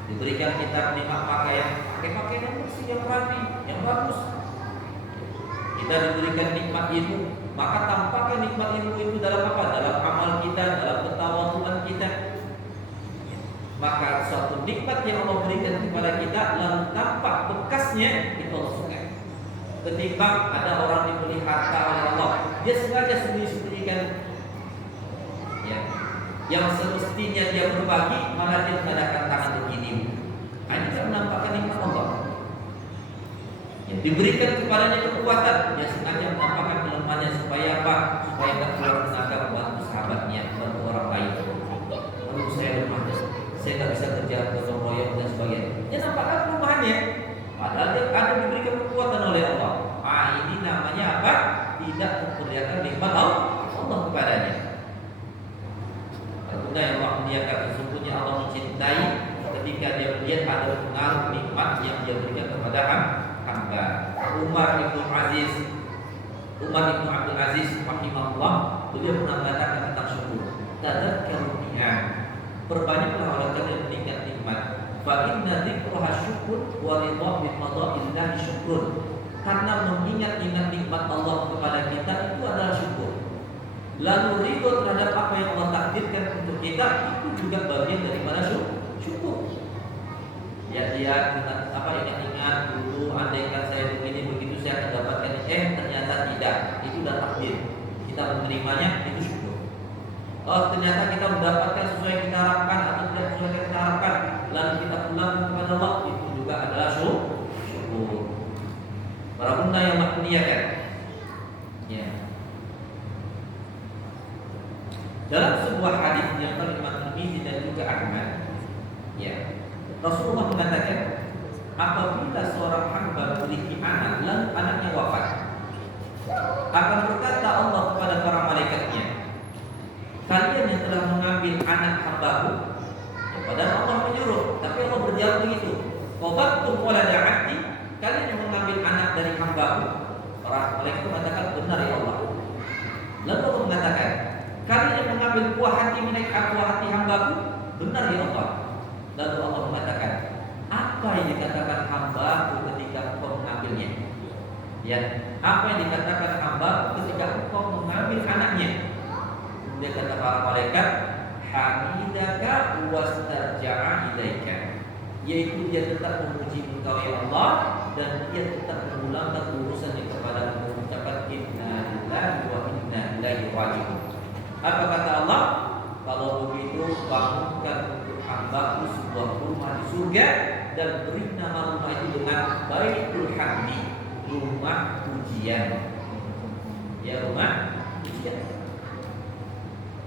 Diberikan kita nikmat pakai pakaian yang bersih, yang rapi, yang bagus. Kita diberikan nikmat ilmu, maka tampaknya nikmat ilmu itu dalam apa? Dalam amal kita, dalam ketawaduan kita. Maka suatu nikmat yang Allah berikan kepada kita lalu tampak bekasnya, itu Allah suka. Ketimbang ada orang diberi harta oleh Allah, dia sengaja sembunyi-sembunyikan, ya, yang semestinya dia berbagi malah dia mengadakan tangan begini. Ini kan menampakkan nikmat Allah. Ya, diberikan kepadanya kekuatan, dia sengaja menampakkan kelemahannya supaya apa? Supaya tak keluar tenaga membantu sahabatnya, membantu orang lain. Lalu saya lemah, saya tak bisa kerja gotong royong dan sebagainya. Dia nampakkan kelemahannya. Padahal dia ada diberikan kekuatan oleh Allah. Ini namanya apa? Tidak memperlihatkan nikmat Allah kepadanya. Kalau yang Allah muliakan, sesungguhnya Allah mencintai ketika dia melihat ada pengaruh nikmat yang dia berikan kepada hamba. Umar bin Abdul Aziz rahimahullah, beliau pernah mengatakan tentang syukur. Tadzakkaru ni'am. Perbanyaklah oleh kalian meningkat nikmat. Fa inna dzikraha syukur wa ridha bi qada'illahi syukur. Karena mengingat-ingat nikmat Allah kepada kita itu adalah syukur. Lalu ridho terhadap apa yang Allah takdirkan untuk kita itu juga bagian daripada syukur. Ya dia ingat-ingat dulu andaikan saya begini begitu saya akan dapatkan ternyata tidak. Itu sudah takdir. Kita menerimanya itu syukur. Oh ternyata kita mendapatkan sesuai yang kita harapkan atau tidak sesuai yang kita harapkan, lalu kita pulang kepada Allah, itu juga adalah syukur. Para bunda yang muliakan, ya. Dalam sebuah hadis yang Imam Tirmidzi dan juga Ahmad, ya, Rasulullah mengatakan, apabila seorang hamba memiliki anak lalu anaknya wafat, akan berkata Allah kepada para malaikatnya, kalian yang telah mengambil anak hambaku, ya, padahal Allah menyuruh, tapi Allah berjawab begitu, qabattum walada 'abdi, kalian yang mengambil anak dari hambaku. Para malaikat mengatakan benar ya Allah. Lalu Allah mengatakan, kalian yang mengambil buah hati milik buah hati hambaku, benar ya Allah. Lalu Allah mengatakan, apa yang dikatakan hambaku ketika engkau mengambilnya? Ya, apa yang dikatakan hambaku ketika engkau mengambil anaknya? Dia kata para malaikat, hamidaka wastarja'a ilaika, yaitu dia tetap memuji engkau ya Allah dan dia tetap memulangkan urusannya kepada mengucapkan inna lillahi wa inna ilaihi raji'un. Apa kata Allah? Kalau begitu bangunkan untuk hambaku sebuah rumah di surga dan beri nama rumah itu dengan Baitul Hamdi, rumah pujian. Ya, rumah pujian.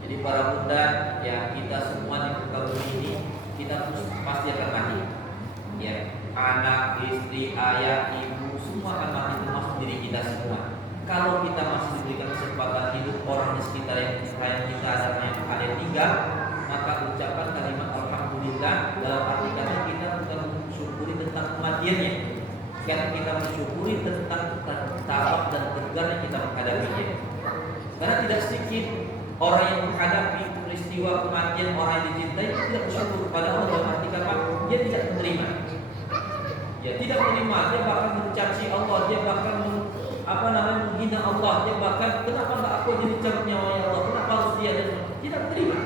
Jadi para bunda yang kita semua di muka bumi ini, kita pasti akan mati. Ya, anak, istri, ayah, ibu, semua akan mati, termasuk diri kita semua. Kalau kita masih diberikan kesempatan hidup, orang di sekitar yang kita ada yang tinggal, maka ucapan kalimat alhamdulillah dalam arti kata kita bukan mensyukuri tentang kematiannya, karena kita mensyukuri tentang tabah dan tegar yang kita menghadapinya. Karena tidak sedikit orang yang menghadapi peristiwa kematian orang yang dicintai tidak bersyukur kepada Allah dalam arti kata dia tidak menerima. Ya, tidak menerima, dia bahkan mencaci Allah, dia bahkan menghina Allah, dia bahkan kenapa enggak aku jadi dicabut nyawanya Allah, kenapa harus dia, tidak menerima.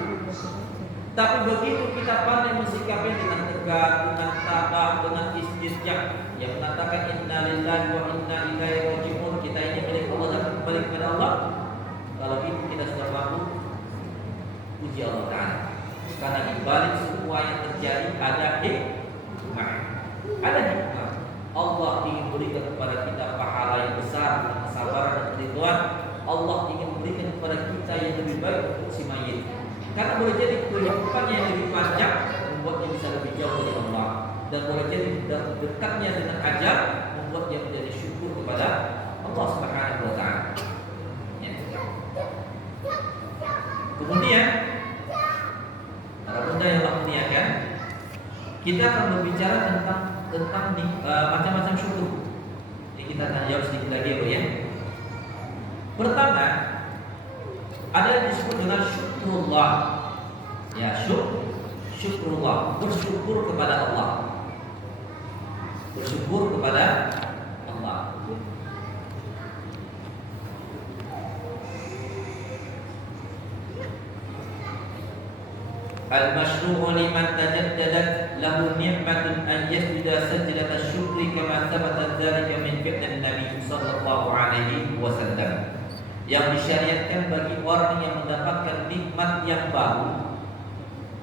Tapi begitu kita pandai mensikapi dengan tegar, dengan tabah, dengan istirja, yang mengatakan inna lillahi wa inna ilaihi raji'un, kita ini milik Allah dan kembali kepada Allah. Kalau itu kita sudah mampu, puji Allah Ta'ala. Karena di balik semua yang terjadi ada hikmah. Ada hikmah. Allah ingin berikan kepada kita pahala yang besar, kesabaran dan keriduan. Allah ingin berikan kepada kita yang lebih baik untuk si mayit. Karena boleh jadi kehidupannya yang lebih panjang membuatnya bisa lebih jauh dari Allah, dan boleh jadi dekatnya dengan ajal membuatnya menjadi syukur kepada Allah Subhanahu wa Ta'ala. Kemudian para bunda yang Allah muliakan, kita akan berbicara tentang macam-macam syukur. Ini kita akan jawab sedikit lagi ya. Pertama, ada yang disebut dengan syukurullah. Ya, syukurullah, bersyukur kepada Allah. Bersyukur kepada Allah. Al-mashru'u liman tajaddadat lahu ni'matun an yasjuda sajdat asy-syukri kama thabata dzalika min fi'lin Nabi sallallahu alaihi wasallam. Yang disyariatkan bagi orang yang mendapatkan nikmat yang baru.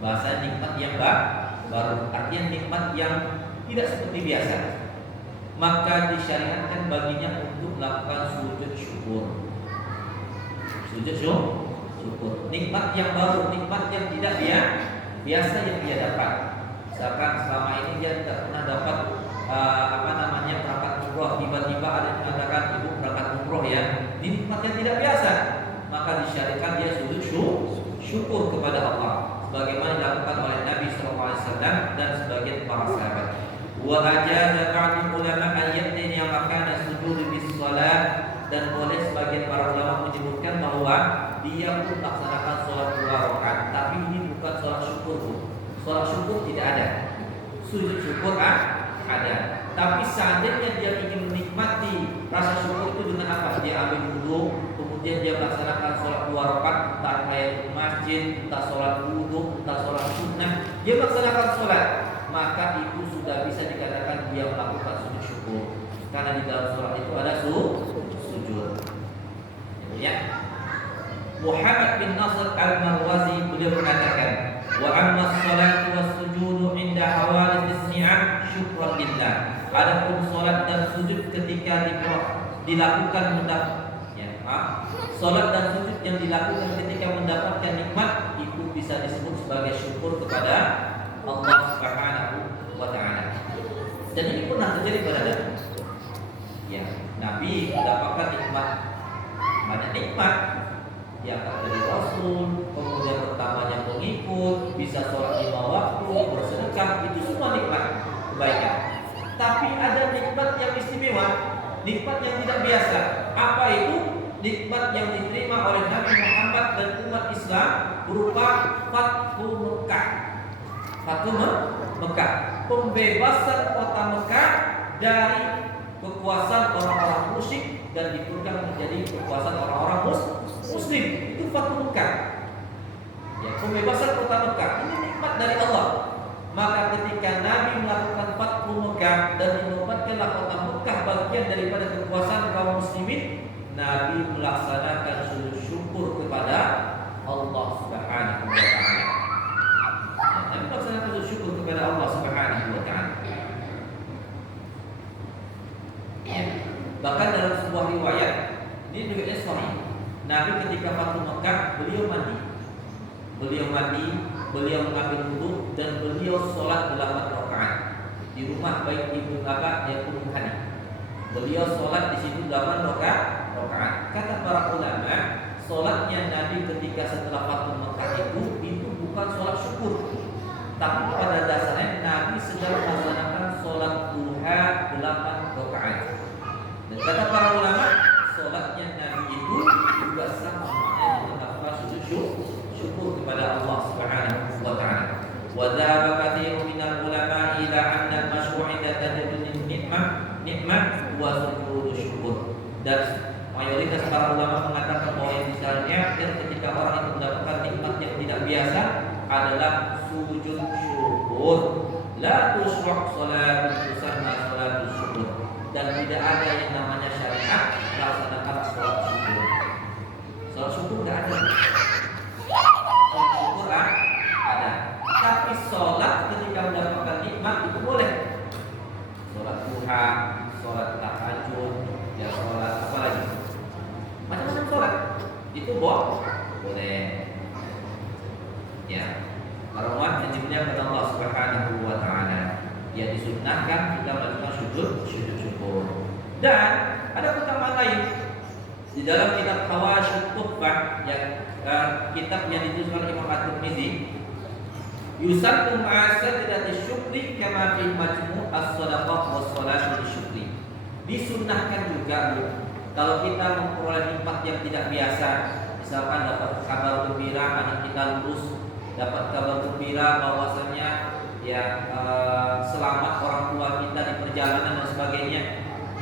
Bahasa nikmat yang baru, artinya nikmat yang tidak seperti biasa. Maka disyariatkan baginya untuk melakukan sujud syukur. Sujud syukur. Nikmat yang baru, nikmat yang tidak biasa yang dia dapat. Misalkan selama ini dia tidak pernah dapat berangkat umroh, tiba-tiba ada yang mengatakan ibu berangkat umroh ya. Ini nikmat yang tidak biasa. Maka disyariatkan dia sujud syukur kepada Allah, sebagaimana dilakukan oleh Nabi SAW dan sebagian para sahabat. Wa ajaza ba'd ulama an yaqtini makana sujud bis shalah, dan boleh sebagian para ulama menyebutkan bahwa dia pun melaksanakan sholat 2 rakaat, tapi ini bukan sholat syukur. Sholat syukur tidak ada, sujud syukur ada. Tapi seandainya dia ingin menikmati rasa syukur itu dengan apa? Dia ambil wudu, kemudian dia melaksanakan sholat 2 rakaat, entah tahiyatul masjid, entah sholat wudu, entah sholat sunnah, dia melaksanakan sholat, maka itu sudah bisa dikatakan dia melakukan sujud syukur, karena di dalam sholat itu ada sujud. Ya. Muhammad bin Nasr al-Marwazi beliau mengatakan, wa amma as-salatu was-sujudu 'inda hawadits ni'am syukran lillah. Adapun salat dan sujud ketika dilakukan salat dan sujud yang dilakukan ketika mendapatkan nikmat itu bisa disebut sebagai syukur kepada Allah Subhanahu wa taala. Dan ini pernah terjadi pada Nabi. Ya, Nabi mendapatkan banyak nikmat. Yang dari Rasul, kemudian pertamanya pengikut, bisa sholat 5 waktu, bersedekah, itu semua nikmat kebaikan. Tapi ada nikmat yang istimewa, nikmat yang tidak biasa. Apa itu? Nikmat yang diterima oleh Nabi Muhammad dan umat Islam berupa Fathu Mekah. Fathu Mekah, pembebasan kota Mekah dari kekuasaan orang-orang musyrik dan ditukar menjadi kekuasaan orang-orang Muslim. Itu Fathu Mekah. Ya, pembebasan kota Mekah ini nikmat dari Allah. Maka ketika Nabi melakukan Fathu Mekah dan dinobatkanlah kota Mekah bagian daripada kekuasaan kaum muslimin, Nabi melaksanakan sujud syukur kepada Allah Subhanahu wa taala. Nabi melaksanakan sujud syukur kepada Allah Subhanahu wa taala. Ya. Bahkan dalam sebuah riwayat, ini riwayatnya sahih, Nabi ketika Fathu Mekah beliau mandi, beliau mengambil wudu dan beliau sholat 8 rakaat di rumah baik ibu Ummu Hani. Beliau sholat di situ 8 rakaat. Kata para ulama, sholatnya Nabi ketika setelah Fathu Mekah itu bukan sholat syukur, tapi pada dasarnya Nabi sedang melaksanakan sholat duha 8 rakaat. Dan kata para ulama, sholatnya Nabi itu juga sama dengan apa sujud syukur kepada Allah Subhanahu wa taala. Wa dhahaba katsirun minal ulama ila anna al-mashru' 'inda tadabbur nikmah wa sujud syukur. Dan mayoritas para ulama mengatakan bahwa yang disyariatkan ketika orang itu mendapatkan nikmat yang tidak biasa adalah sujud syukur. La tushraq salatun tusanna salatus syukur. Dan tidak ada yang namanya syariat melaksanakan sholat syukur. Sholat syukur tidak ada. Sholat syukur ada. Tapi sholat ketika mendapatkan nikmat itu boleh. Sholat duha, sholat tahajud, ya sholat apa lagi? Macam-macam sholat itu boleh. Ya, para umat menyebutnya kepada Allah Subhanahu wa taala. Ya, disunnahkan kita melakukan sujud syukur. Dan ada keutamaan lain di dalam kitab Hawasyut Tuffah, yang kitab yang ditulis oleh Imam At-Tirmidzi, yusannu ma'asajdatis syukri kama fil majmu' as-shadaqah was salatu lisyukri. Disunnahkan juga Bu, kalau kita memperoleh nikmat yang tidak biasa, misalkan dapat kabar gembira anak kita lulus, dapat kabar gembira bahwasanya selamat orang tua kita di perjalanan dan sebagainya,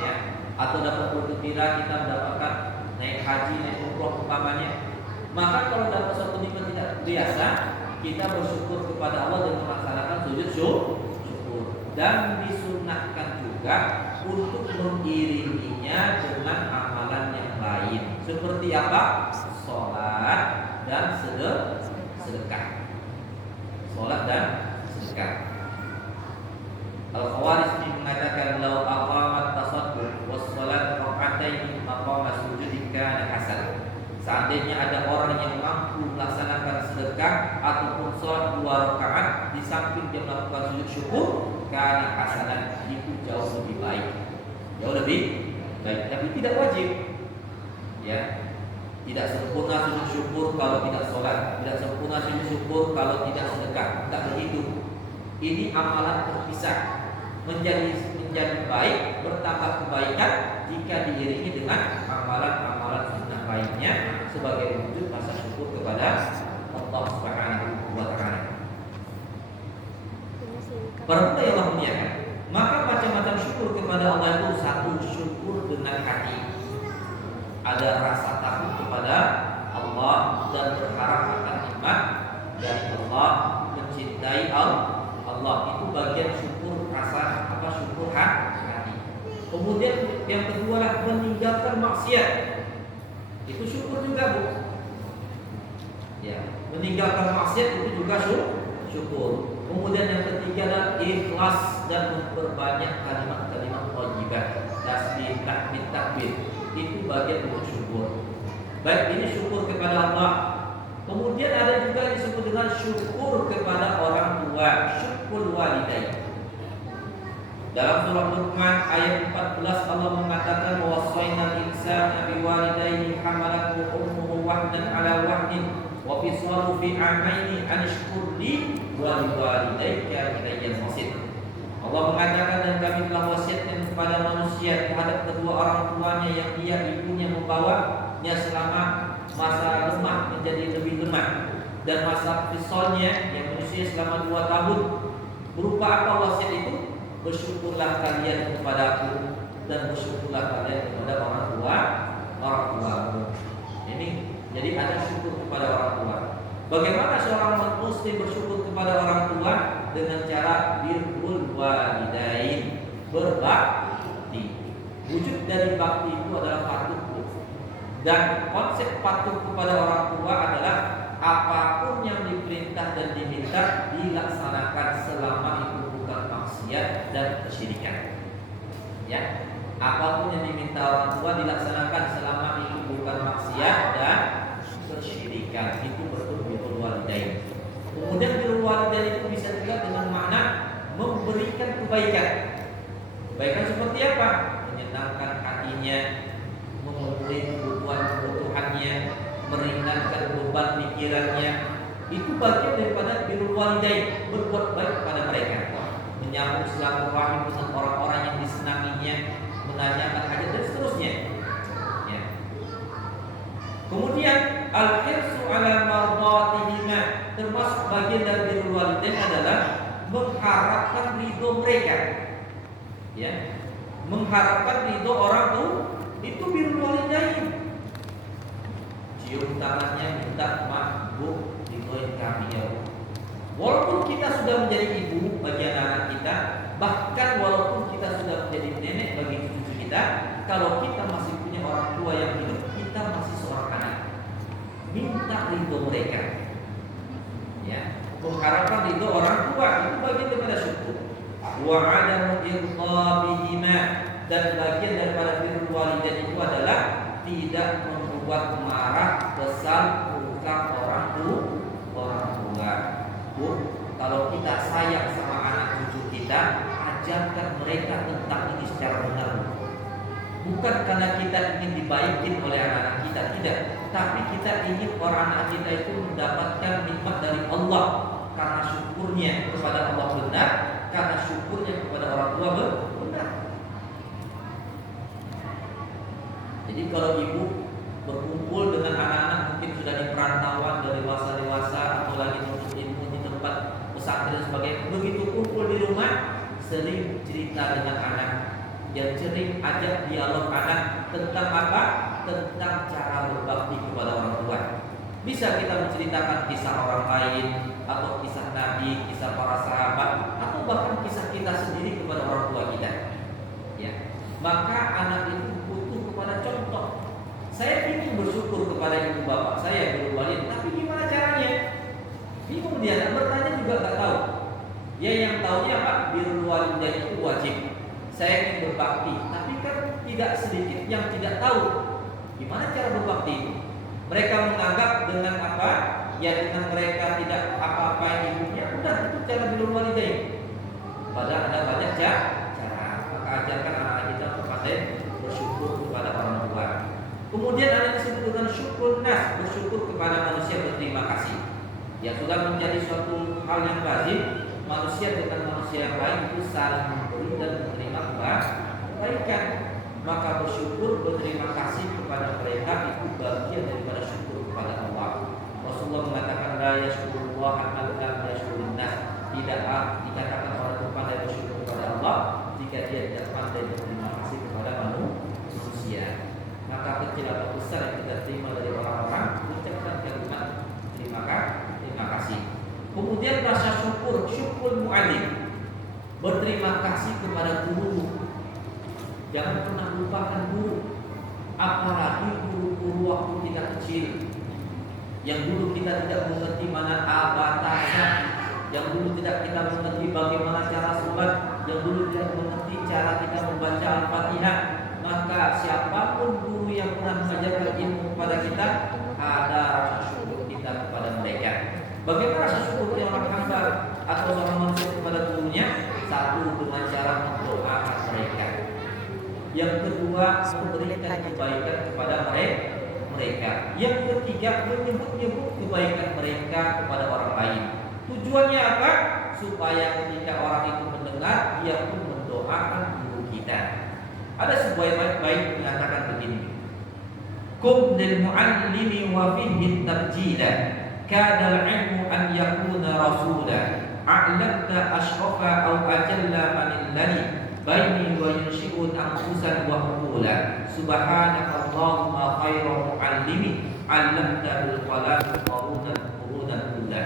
ya, atau dapat kabar gembira kita mendapatkan naik haji, naik umroh umpamanya, maka kalau dapat suatu nikmat tidak biasa, kita bersyukur kepada Allah dan melaksanakan sujud syukur. Dan disunnahkan juga untuk mengiringinya dengan amalan yang lain. Seperti apa? Sholat dan sedekah. Sholat dan sedekah. Al-Khawarizmi mengatakan lau aqamat tasadduq was salat rakaataini maqama sujudi kana hasan. Seandainya ada orang yang mampu melaksanakan sedekah ataupun sholat 2 rakaat di samping dia melakukan sujud syukur, karena hasanah itu jauh lebih baik, tapi tidak wajib, ya. Tidak sempurna sujud syukur kalau tidak sholat, tidak sempurna sujud syukur kalau tidak sedekah, tidak begitu. Ini amalan terpisah, menjadi baik, bertambah kebaikan jika diiringi dengan amalan-amalan sunnah lainnya sebagai wujud rasa syukur kepada Allah Subhanahu wa taala. Para yang Allah muliakan, maka macam-macam syukur kepada Allah itu satu syukur dengan hati. Ada rasa takut kepada Allah dan berharap akan nikmat dari Allah, mencintai Allah, itu bagian syukur rasa syukur hati. Kemudian yang kedua adalah meninggalkan maksiat. Itu syukur juga Bu. Ya, meninggalkan maksiat itu juga syukur. Kemudian yang ketiga adalah ikhlas dan memperbanyak kalimat-kalimat thayyibah, tasbih, takbir. Itu bagian untuk syukur. Baik, ini syukur kepada Allah. Kemudian ada juga yang disebut dengan syukur kepada orang tua, syukur walidain. Dalam surah Luqman ayat 14 Allah mengatakan wasainal insana biwalidayhi hamalathu ummuhu wahnan ala wahnin wa fisaluhu fi amaini an ishkur li wa liwalidayka ilayya al-masir. Allah mengatakan dan kami telah wasiatkan kepada manusia terhadap kedua orang tuanya yang dia ibunya membawanya selama masa lemah menjadi lebih lemah, dan masa fisalnya yang manusia selama 2 tahun. Berupa apa wasiat itu? Bersyukurlah kalian kepada aku dan bersyukurlah kalian kepada orang tuamu. Ini jadi ada syukur kepada orang tua. Bagaimana seorang muslim bersyukur kepada orang tua? Dengan cara birrul walidain, berbakti. Wujud dari bakti itu adalah patuh. Dan konsep patuh kepada orang tua adalah apapun yang diperintah dan diminta dilaksanakan selama itu bukan maksiat dan kesyirikan. Ya, apapun yang diminta orang tua dilaksanakan selama itu bukan maksiat dan kesyirikan. Itu betul birrul walidain. Kemudian birrul walidain itu bisa juga dengan makna memberikan kebaikan. Kebaikan seperti apa? Menyenangkan hatinya, memenuhi kebutuhannya, meringankan beban pikirannya. Itu bagian daripada birrul walidain, berbuat baik kepada mereka, menyambung silaturahim dengan orang-orang yang disenanginya, menanyakan hajat dan seterusnya. Ya. Kemudian al-hirsu ala mardatihima, termasuk bagian dari birrul walidain adalah mengharapkan ridho mereka. Ya. Mengharapkan ridho orang tua itu birrul walidain. Cium tangannya minta maaf, Bu, ridhoin kami ya Bu. Walaupun kita sudah menjadi ibu bagi anak kita, bahkan walaupun kita sudah menjadi nenek bagi cucu kita, kalau kita masih punya orang tua yang hidup, kita masih seorang anak. Minta ridho mereka. Ya, mengharapkan ridho orang tua itu bagian daripada syukur. Wa adamu irqabihima, dan bagian daripada birrul walidain itu adalah tidak membuat marah, kesal, murka orang tua. Bu, kalau kita sayang sama anak cucu kita, ajarkan mereka tentang ini secara benar. Bukan karena kita ingin dibaikin oleh anak-anak kita, tidak. Tapi kita ingin orang anak kita itu mendapatkan nikmat dari Allah karena syukurnya kepada Allah benar, karena syukur kalau ibu berkumpul dengan anak-anak mungkin sudah di perantauan dari dewasa atau lagi menuntut ilmu di tempat pesantren dan sebagainya, begitu kumpul di rumah sering cerita dengan anak, yang sering ajak dialog anak tentang apa? Tentang cara berbakti kepada orang tua. Bisa kita menceritakan kisah orang lain, atau kisah Nabi, kisah para sahabat, atau bahkan kisah kita sendiri kepada orang tua kita. Ya, maka anak itu butuh kepada contoh. Saya ingin bersyukur kepada ibu bapak saya belum walid, tapi gimana caranya? Bingung dia, bertanya juga nggak tahu. Dia yang tahunya apa? Birrul walidain itu wajib. Saya ingin berbakti, tapi kan tidak sedikit yang tidak tahu gimana cara berbakti itu. Mereka menganggap dengan apa? Ya dengan mereka tidak apa-apa ibunya, udah itu cara birrul walidain. Padahal ada banyak cara. Maka ajarkan anak kita untuk pandai bersyukur kepada orang tua. Kemudian ada disebut dengan syukur nas, bersyukur kepada manusia, berterima kasih. Ya sudah menjadi suatu hal yang lazim manusia dengan manusia yang lain itu saling memberi dan menerima kebaikan. Maka bersyukur, berterima kasih kepada mereka itu bagian daripada syukur kepada Allah. Rasulullah mengatakan la yashkurullah man lam yashkurun nas. Tidak dikatakan orang itu pandai bersyukur kepada Allah jika dia tidak pandai berterima kasih kepada manusia. Maka kecil atau besar yang kita terima dari orang-orang, ucapkan kalimat terima kasih. Kemudian rasa syukur mu'alim, berterima kasih kepada guru. Jangan pernah lupakan guru, apalagi guru-guru waktu kita kecil, yang dulu kita tidak mengerti mana abatasa, yang dulu tidak kita mengerti bagaimana cara sholat, yang dulu tidak mengerti cara kita membaca Al-Fatihah. Maka siapapun guru yang pernah mengajarkan ilmu kepada kita, ada rasa syukur kita kepada mereka. Bagaimana rasa syukur yang orang hamba atau seorang manusia kepada gurunya? Satu, dengan cara mendoakan mereka. Yang kedua, memberikan kebaikan kepada mereka. Yang ketiga, menyebut-nyebut kebaikan mereka kepada orang lain. Tujuannya apa? Supaya ketika orang itu mendengar, dia pun mendoakan guru kita. Ada sebuah bait mengatakan begini: Kum lil muallimi wa fihi tabjila, kada al-ilmu an yakuna rasula, a'lamta ashrafa aw ajalla man lani, baini wa yunshi'un anfusan wa hukula, subhanaka Allahumma khairu muallimi, 'allamta bil qalam qurunan kulla.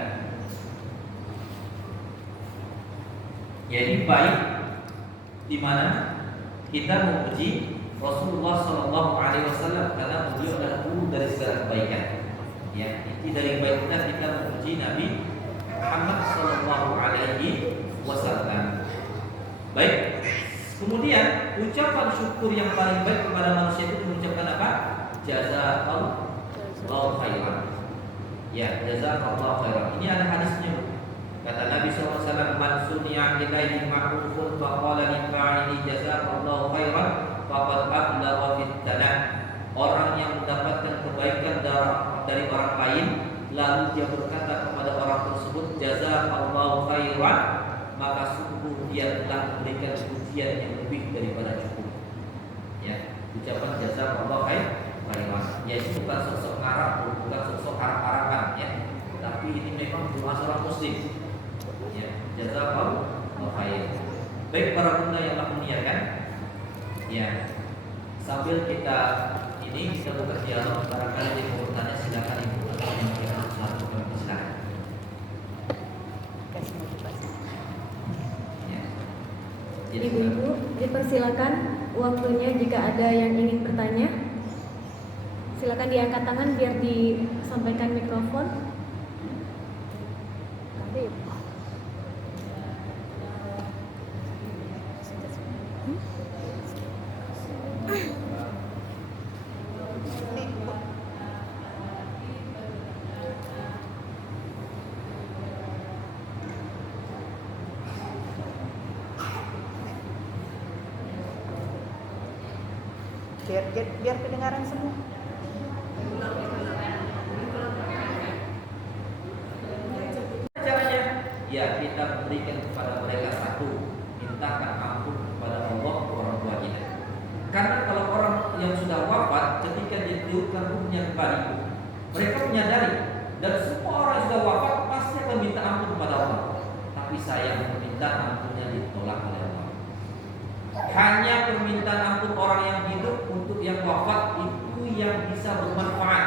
Jadi baik di mana kita memuji Rasulullah Shallallahu Alaihi Wasallam karena beliau adalah guru dari segala kebaikan. Ya, inti dari baiknya kita memuji Nabi Muhammad Shallallahu Alaihi Wasallam. Baik. Kemudian ucapan syukur yang paling baik kepada manusia itu mengucapkan apa? Jazakallahu khairan. Ya, jazakallahu khairan. Ini ada hadisnya. Kata Nabi SAW, man suni'a ilaihi ma'rufun faqala li fa'ili jazakallahu khairan faqad ablagha fit tanah. Orang yang mendapatkan kebaikan dari orang lain lalu dia berkata kepada orang tersebut jazakallahu khairan, maka sungguh dia telah memberikan pujian yang lebih daripada cukup. Ya, ucapan jazakallahu khairan. Ya, itu bukan sosok Arab, bukan sosok Arab-Araban ya. Tapi ini memang doa seorang muslim. Ya, jazakallahu khairan. Baik para bunda yang Allah muliakan. Ya, sambil kita buka dialog, barangkali ada yang mau bertanya silakan ibu atau yang kita satu silakan. Ya. Ibu-ibu dipersilakan waktunya jika ada yang ingin bertanya. Silakan diangkat tangan biar disampaikan mikrofon. Ada ya, Bu? biar kedengaran semua. Caranya, ya kita berikan kepada mereka satu, mintakan ampun kepada Allah orang tua kita. Karena kalau orang yang sudah wafat ketika ditolak oleh Allah. Hanya permintaan ampun orang yang hidup untuk yang wafat itu yang bisa bermanfaat.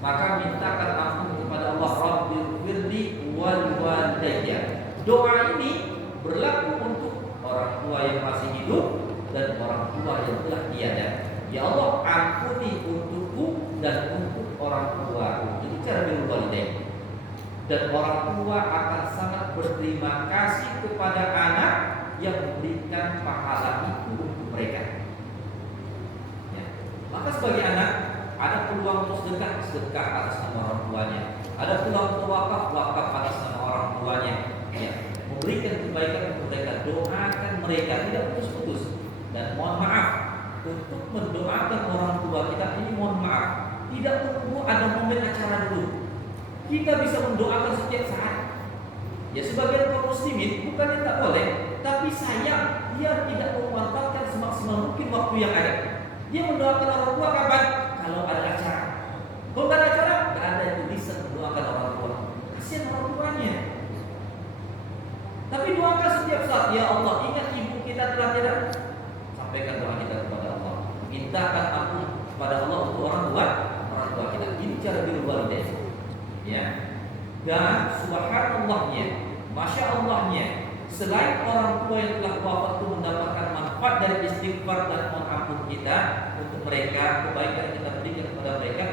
Maka mintakan ampun kepada Allah, Rabbighfirli wal walidayya. Doa ini berlaku untuk orang tua yang masih hidup dan orang tua yang telah tiada. Ya Allah, ampuni untukku dan untuk orang tua. Jadi cara birrul walidain. Dan orang tua akan sangat berterima kasih kepada anak yang memberikan pahala itu untuk mereka. Ya. Maka sebagai anak ada peluang untuk sedekah atas nama orang tuanya. Ada peluang untuk wakaf atas nama orang tuanya. Ya. Memberikan kebaikan untuk mereka, doakan mereka tidak putus-putus. Dan mohon maaf untuk mendoakan orang tua kita ini, mohon maaf, tidak perlu ada momen acara dulu. Kita bisa mendoakan setiap saat. Ya, sebagian kaum muslimin bukannya tak boleh, tapi sayang dia tidak memanfaatkan semaksimal mungkin waktu yang ada. Dia mendoakan orang tua kapan? Kalau ada acara. Kalau tidak ada acara, tidak ada yang bisa mendoakan orang tua. Kasihan orang tuanya. Tapi doakan setiap saat. Ya Allah, ingat ibu kita telah tidak. Sampaikan doa kita kepada Allah. Mintakan ampun kepada Allah untuk orang tua kita. Ini cara birrul walidain. Ya. Dan subhanallahnya, masya Allahnya, selain orang tua yang telah wafat itu mendapatkan manfaat dari istighfar dan mohon ampun kita untuk mereka, kebaikan yang kita berikan kepada mereka,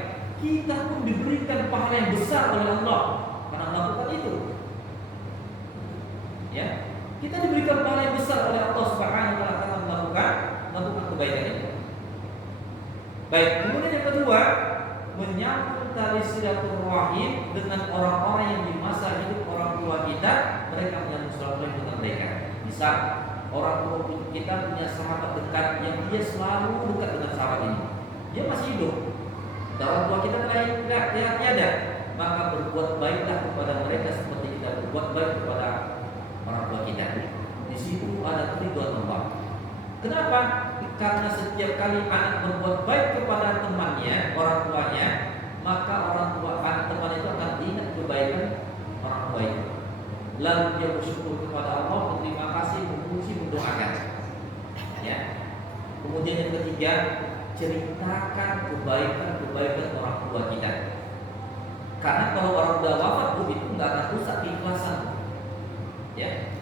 kita pun diberikan pahala yang besar oleh Allah karena melakukan itu. Ya, kita diberikan pahala yang besar oleh Allah Subhanahu wa taala karena melakukan kebaikan itu. Baik, kemudian yang kedua, menyambung tali silaturahim dengan orang-orang yang di masa hidup orang tua kita, mereka menyambung silaturahim dengan mereka. Misal, orang tua kita punya sahabat dekat yang dia selalu dekat dengan sahabat ini. Dia masih hidup. Dan orang tua kita tidak tiada, maka berbuat baiklah kepada mereka seperti kita berbuat baik kepada orang tua kita. Di situ ada keridhaan Allah. Kenapa? Karena setiap kali anak berbuat baik kepada temannya, orang tuanya, maka orang tua anak teman itu akan ingat kebaikan orang tua itu. Lalu dia bersyukur kepada Allah, berterima kasih, memuji, mendoakan. Ya. Kemudian yang ketiga, ceritakan kebaikan orang tua kita. Karena kalau orang sudah wafat itu nggak akan rusak keikhlasan. Ya.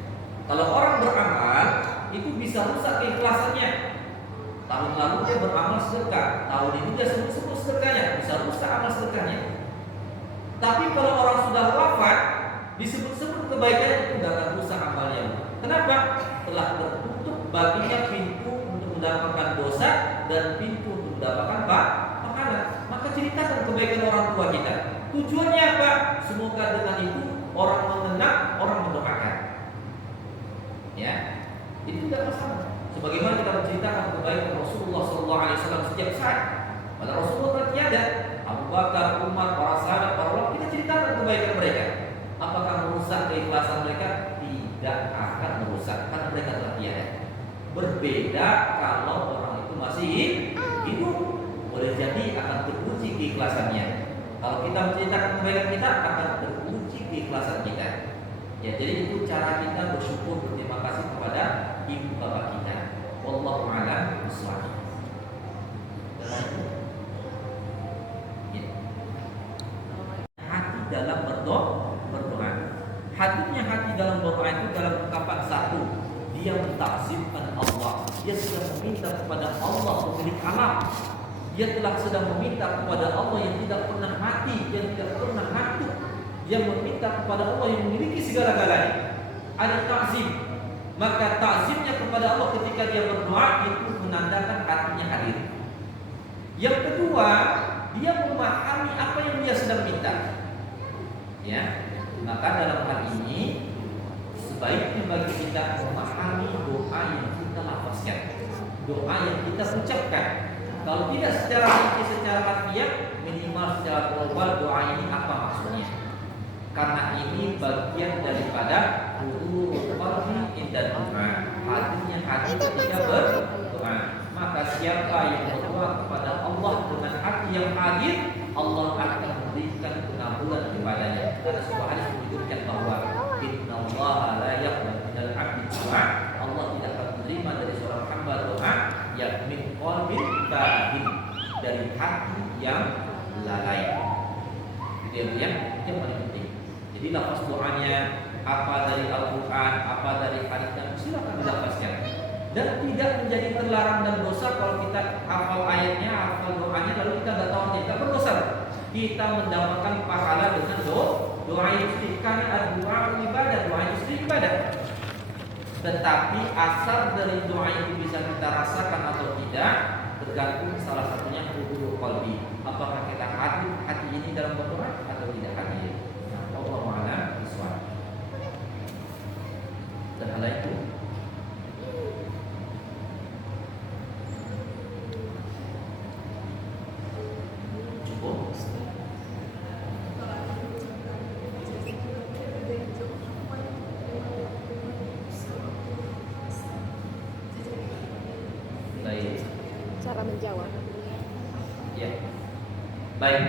Kalau orang beramal itu bisa rusak keikhlasannya. Tahun lalu dia beramal sedekah, tahun ini dia sebut sedekahnya, bisa rusak amal sedekahnya. Tapi kalau orang sudah wafat, disebut-sebut kebaikannya itu tidak akan rusak amalnya. Kenapa? Telah tertutup baginya pintu untuk mendapatkan dosa dan pintu untuk mendapatkan pahala. Maka ceritakan kebaikan orang tua kita. Tujuannya apa? Semoga dengan itu orang mengenang, orang mendoakan. Ya, itu tidak masalah. Sebagaimana kita menceritakan kebaikan Rasulullah SAW setiap saat. Pada Rasulullah tiada, Abu Bakar, Umar, para sahabat, para ulama, kita ceritakan kebaikan mereka. Apakah merusak keikhlasan mereka? Tidak akan merusak, karena mereka telah tiada. Berbeda kalau orang itu masih hidup, boleh jadi akan teruji keikhlasannya. Kalau kita menceritakan kebaikan kita, akan teruji keikhlasan kita. Ya, jadi itu cara kita bersyukur, berterima kasih kepada ibu bapak kita. Wallahu a'lam bishawab. Hati dalam berdoa. Hatinya hati dalam berdoa itu dalam ungkapan satu, dia mentakzimkan Allah. Dia sedang meminta kepada Allah pemilik alam. Dia telah sedang meminta kepada Allah yang tidak pernah mati, yang tidak pernah ngantuk. Dia meminta kepada Allah yang memiliki segala-galanya. Ada takzim. Maka takzimnya kepada Allah ketika dia berdoa itu menandakan hatinya hadir. Yang kedua, dia memahami apa yang dia sedang minta. Ya, maka dalam hal ini sebaiknya bagi kita memahami doa yang kita lafazkan, doa yang kita ucapkan. Kalau tidak secara rinci, secara harfiah, minimal secara global doa ini apa maksudnya? Karena ini bagian daripada huruf qalbi inda doa. Hatinya hati ketika berdoa. Maka siapa yang berdoa kepada Allah dengan hati yang hadir, Allah akan memberikan pengabulan kepadanya. Karena sebuah hadis menyebutkan bahwa innallaha la yaqbalu minal 'abdi doa, Allah tidak akan menerima dari seorang hamba doa yang min qalbin bahin, dari hati yang lalai. Itu yang paling penting. Jadi lafaz doanya apa dari Al-Quran, apa dari hadis, dan silakan dilafazkan. Dan tidak menjadi terlarang dan dosa kalau kita hafal ayatnya, hafal doanya, lalu kita nggak tahu artinya, kita berdosa. Kita mendapatkan pahala dengan doa itu, karena doa ibadah, doa itu ibadah. Tetapi asal dari doa itu bisa kita rasakan atau tidak tergantung salah satunya hubul qalbi. Apakah kita hati ini dalam berdoa atau tidak hati ini. Nah, Allahu a'lam bishawab. Dan hal itu cukup. Baik. Cara menjawab. Ya. Baik.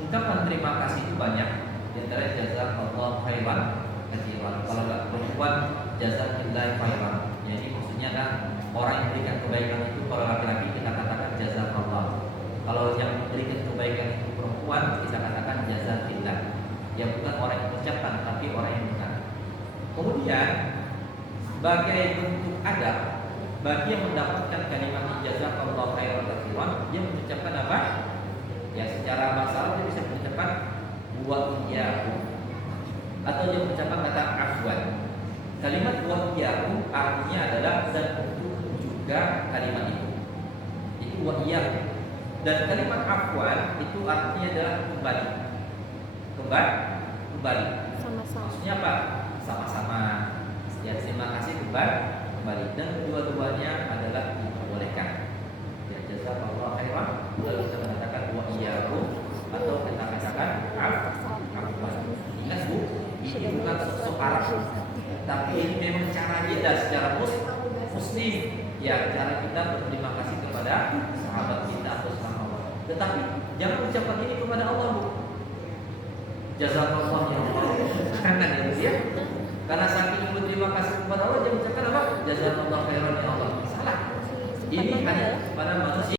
Ungkapan terima kasih itu banyak. Di antara jazakallahu khairan katsiran. Kalau enggak perempuan jazakillahi khairan. Jadi maksudnya kan orang yang memberikan kebaikan itu kalau laki-laki kita katakan jazakallah. Kalau yang memberikan kebaikan itu perempuan kita katakan jazakillah. Ya bukan orang yang mengucapkan tapi orang yang bukan. Kemudian sebagai bentuk adab bagi yang mendapatkan kalimat jazakallahu khairan katsiran, dia mengucapkan apa? Ya secara masalah dia bisa mengucapkan wa iyyakum, atau dia mengucapkan kata afwan. Kalimat wa iyyakum artinya adalah dan untuk juga kalimat itu. Itu wa iyyakum. Dan kalimat afwan itu artinya adalah kembali. Kembali. Sama-sama. Maksudnya apa? Sama-sama. Ya terima kasih kembali. Dan kedua-duanya adalah diperbolehkan. Ya jazakallahu khairan. Lalu kita mengatakan wa iyyakum atau kita katakan afwan. Ingat Bu, ini bukan sosok Arab, tapi ini memang cara kita secara muslim. Ya cara kita berterima kasih kepada sahabat kita atau sama Allah. Tetapi jangan ucapkan ini kepada Allah Bu. Jazakallahu ya Allah. Jangan ya. Karena saking berterima kasih kepada Allah dia mengucapkan apa? Jazakallahu khairan ya Allah. Salah. Ini hanya kepada manusia.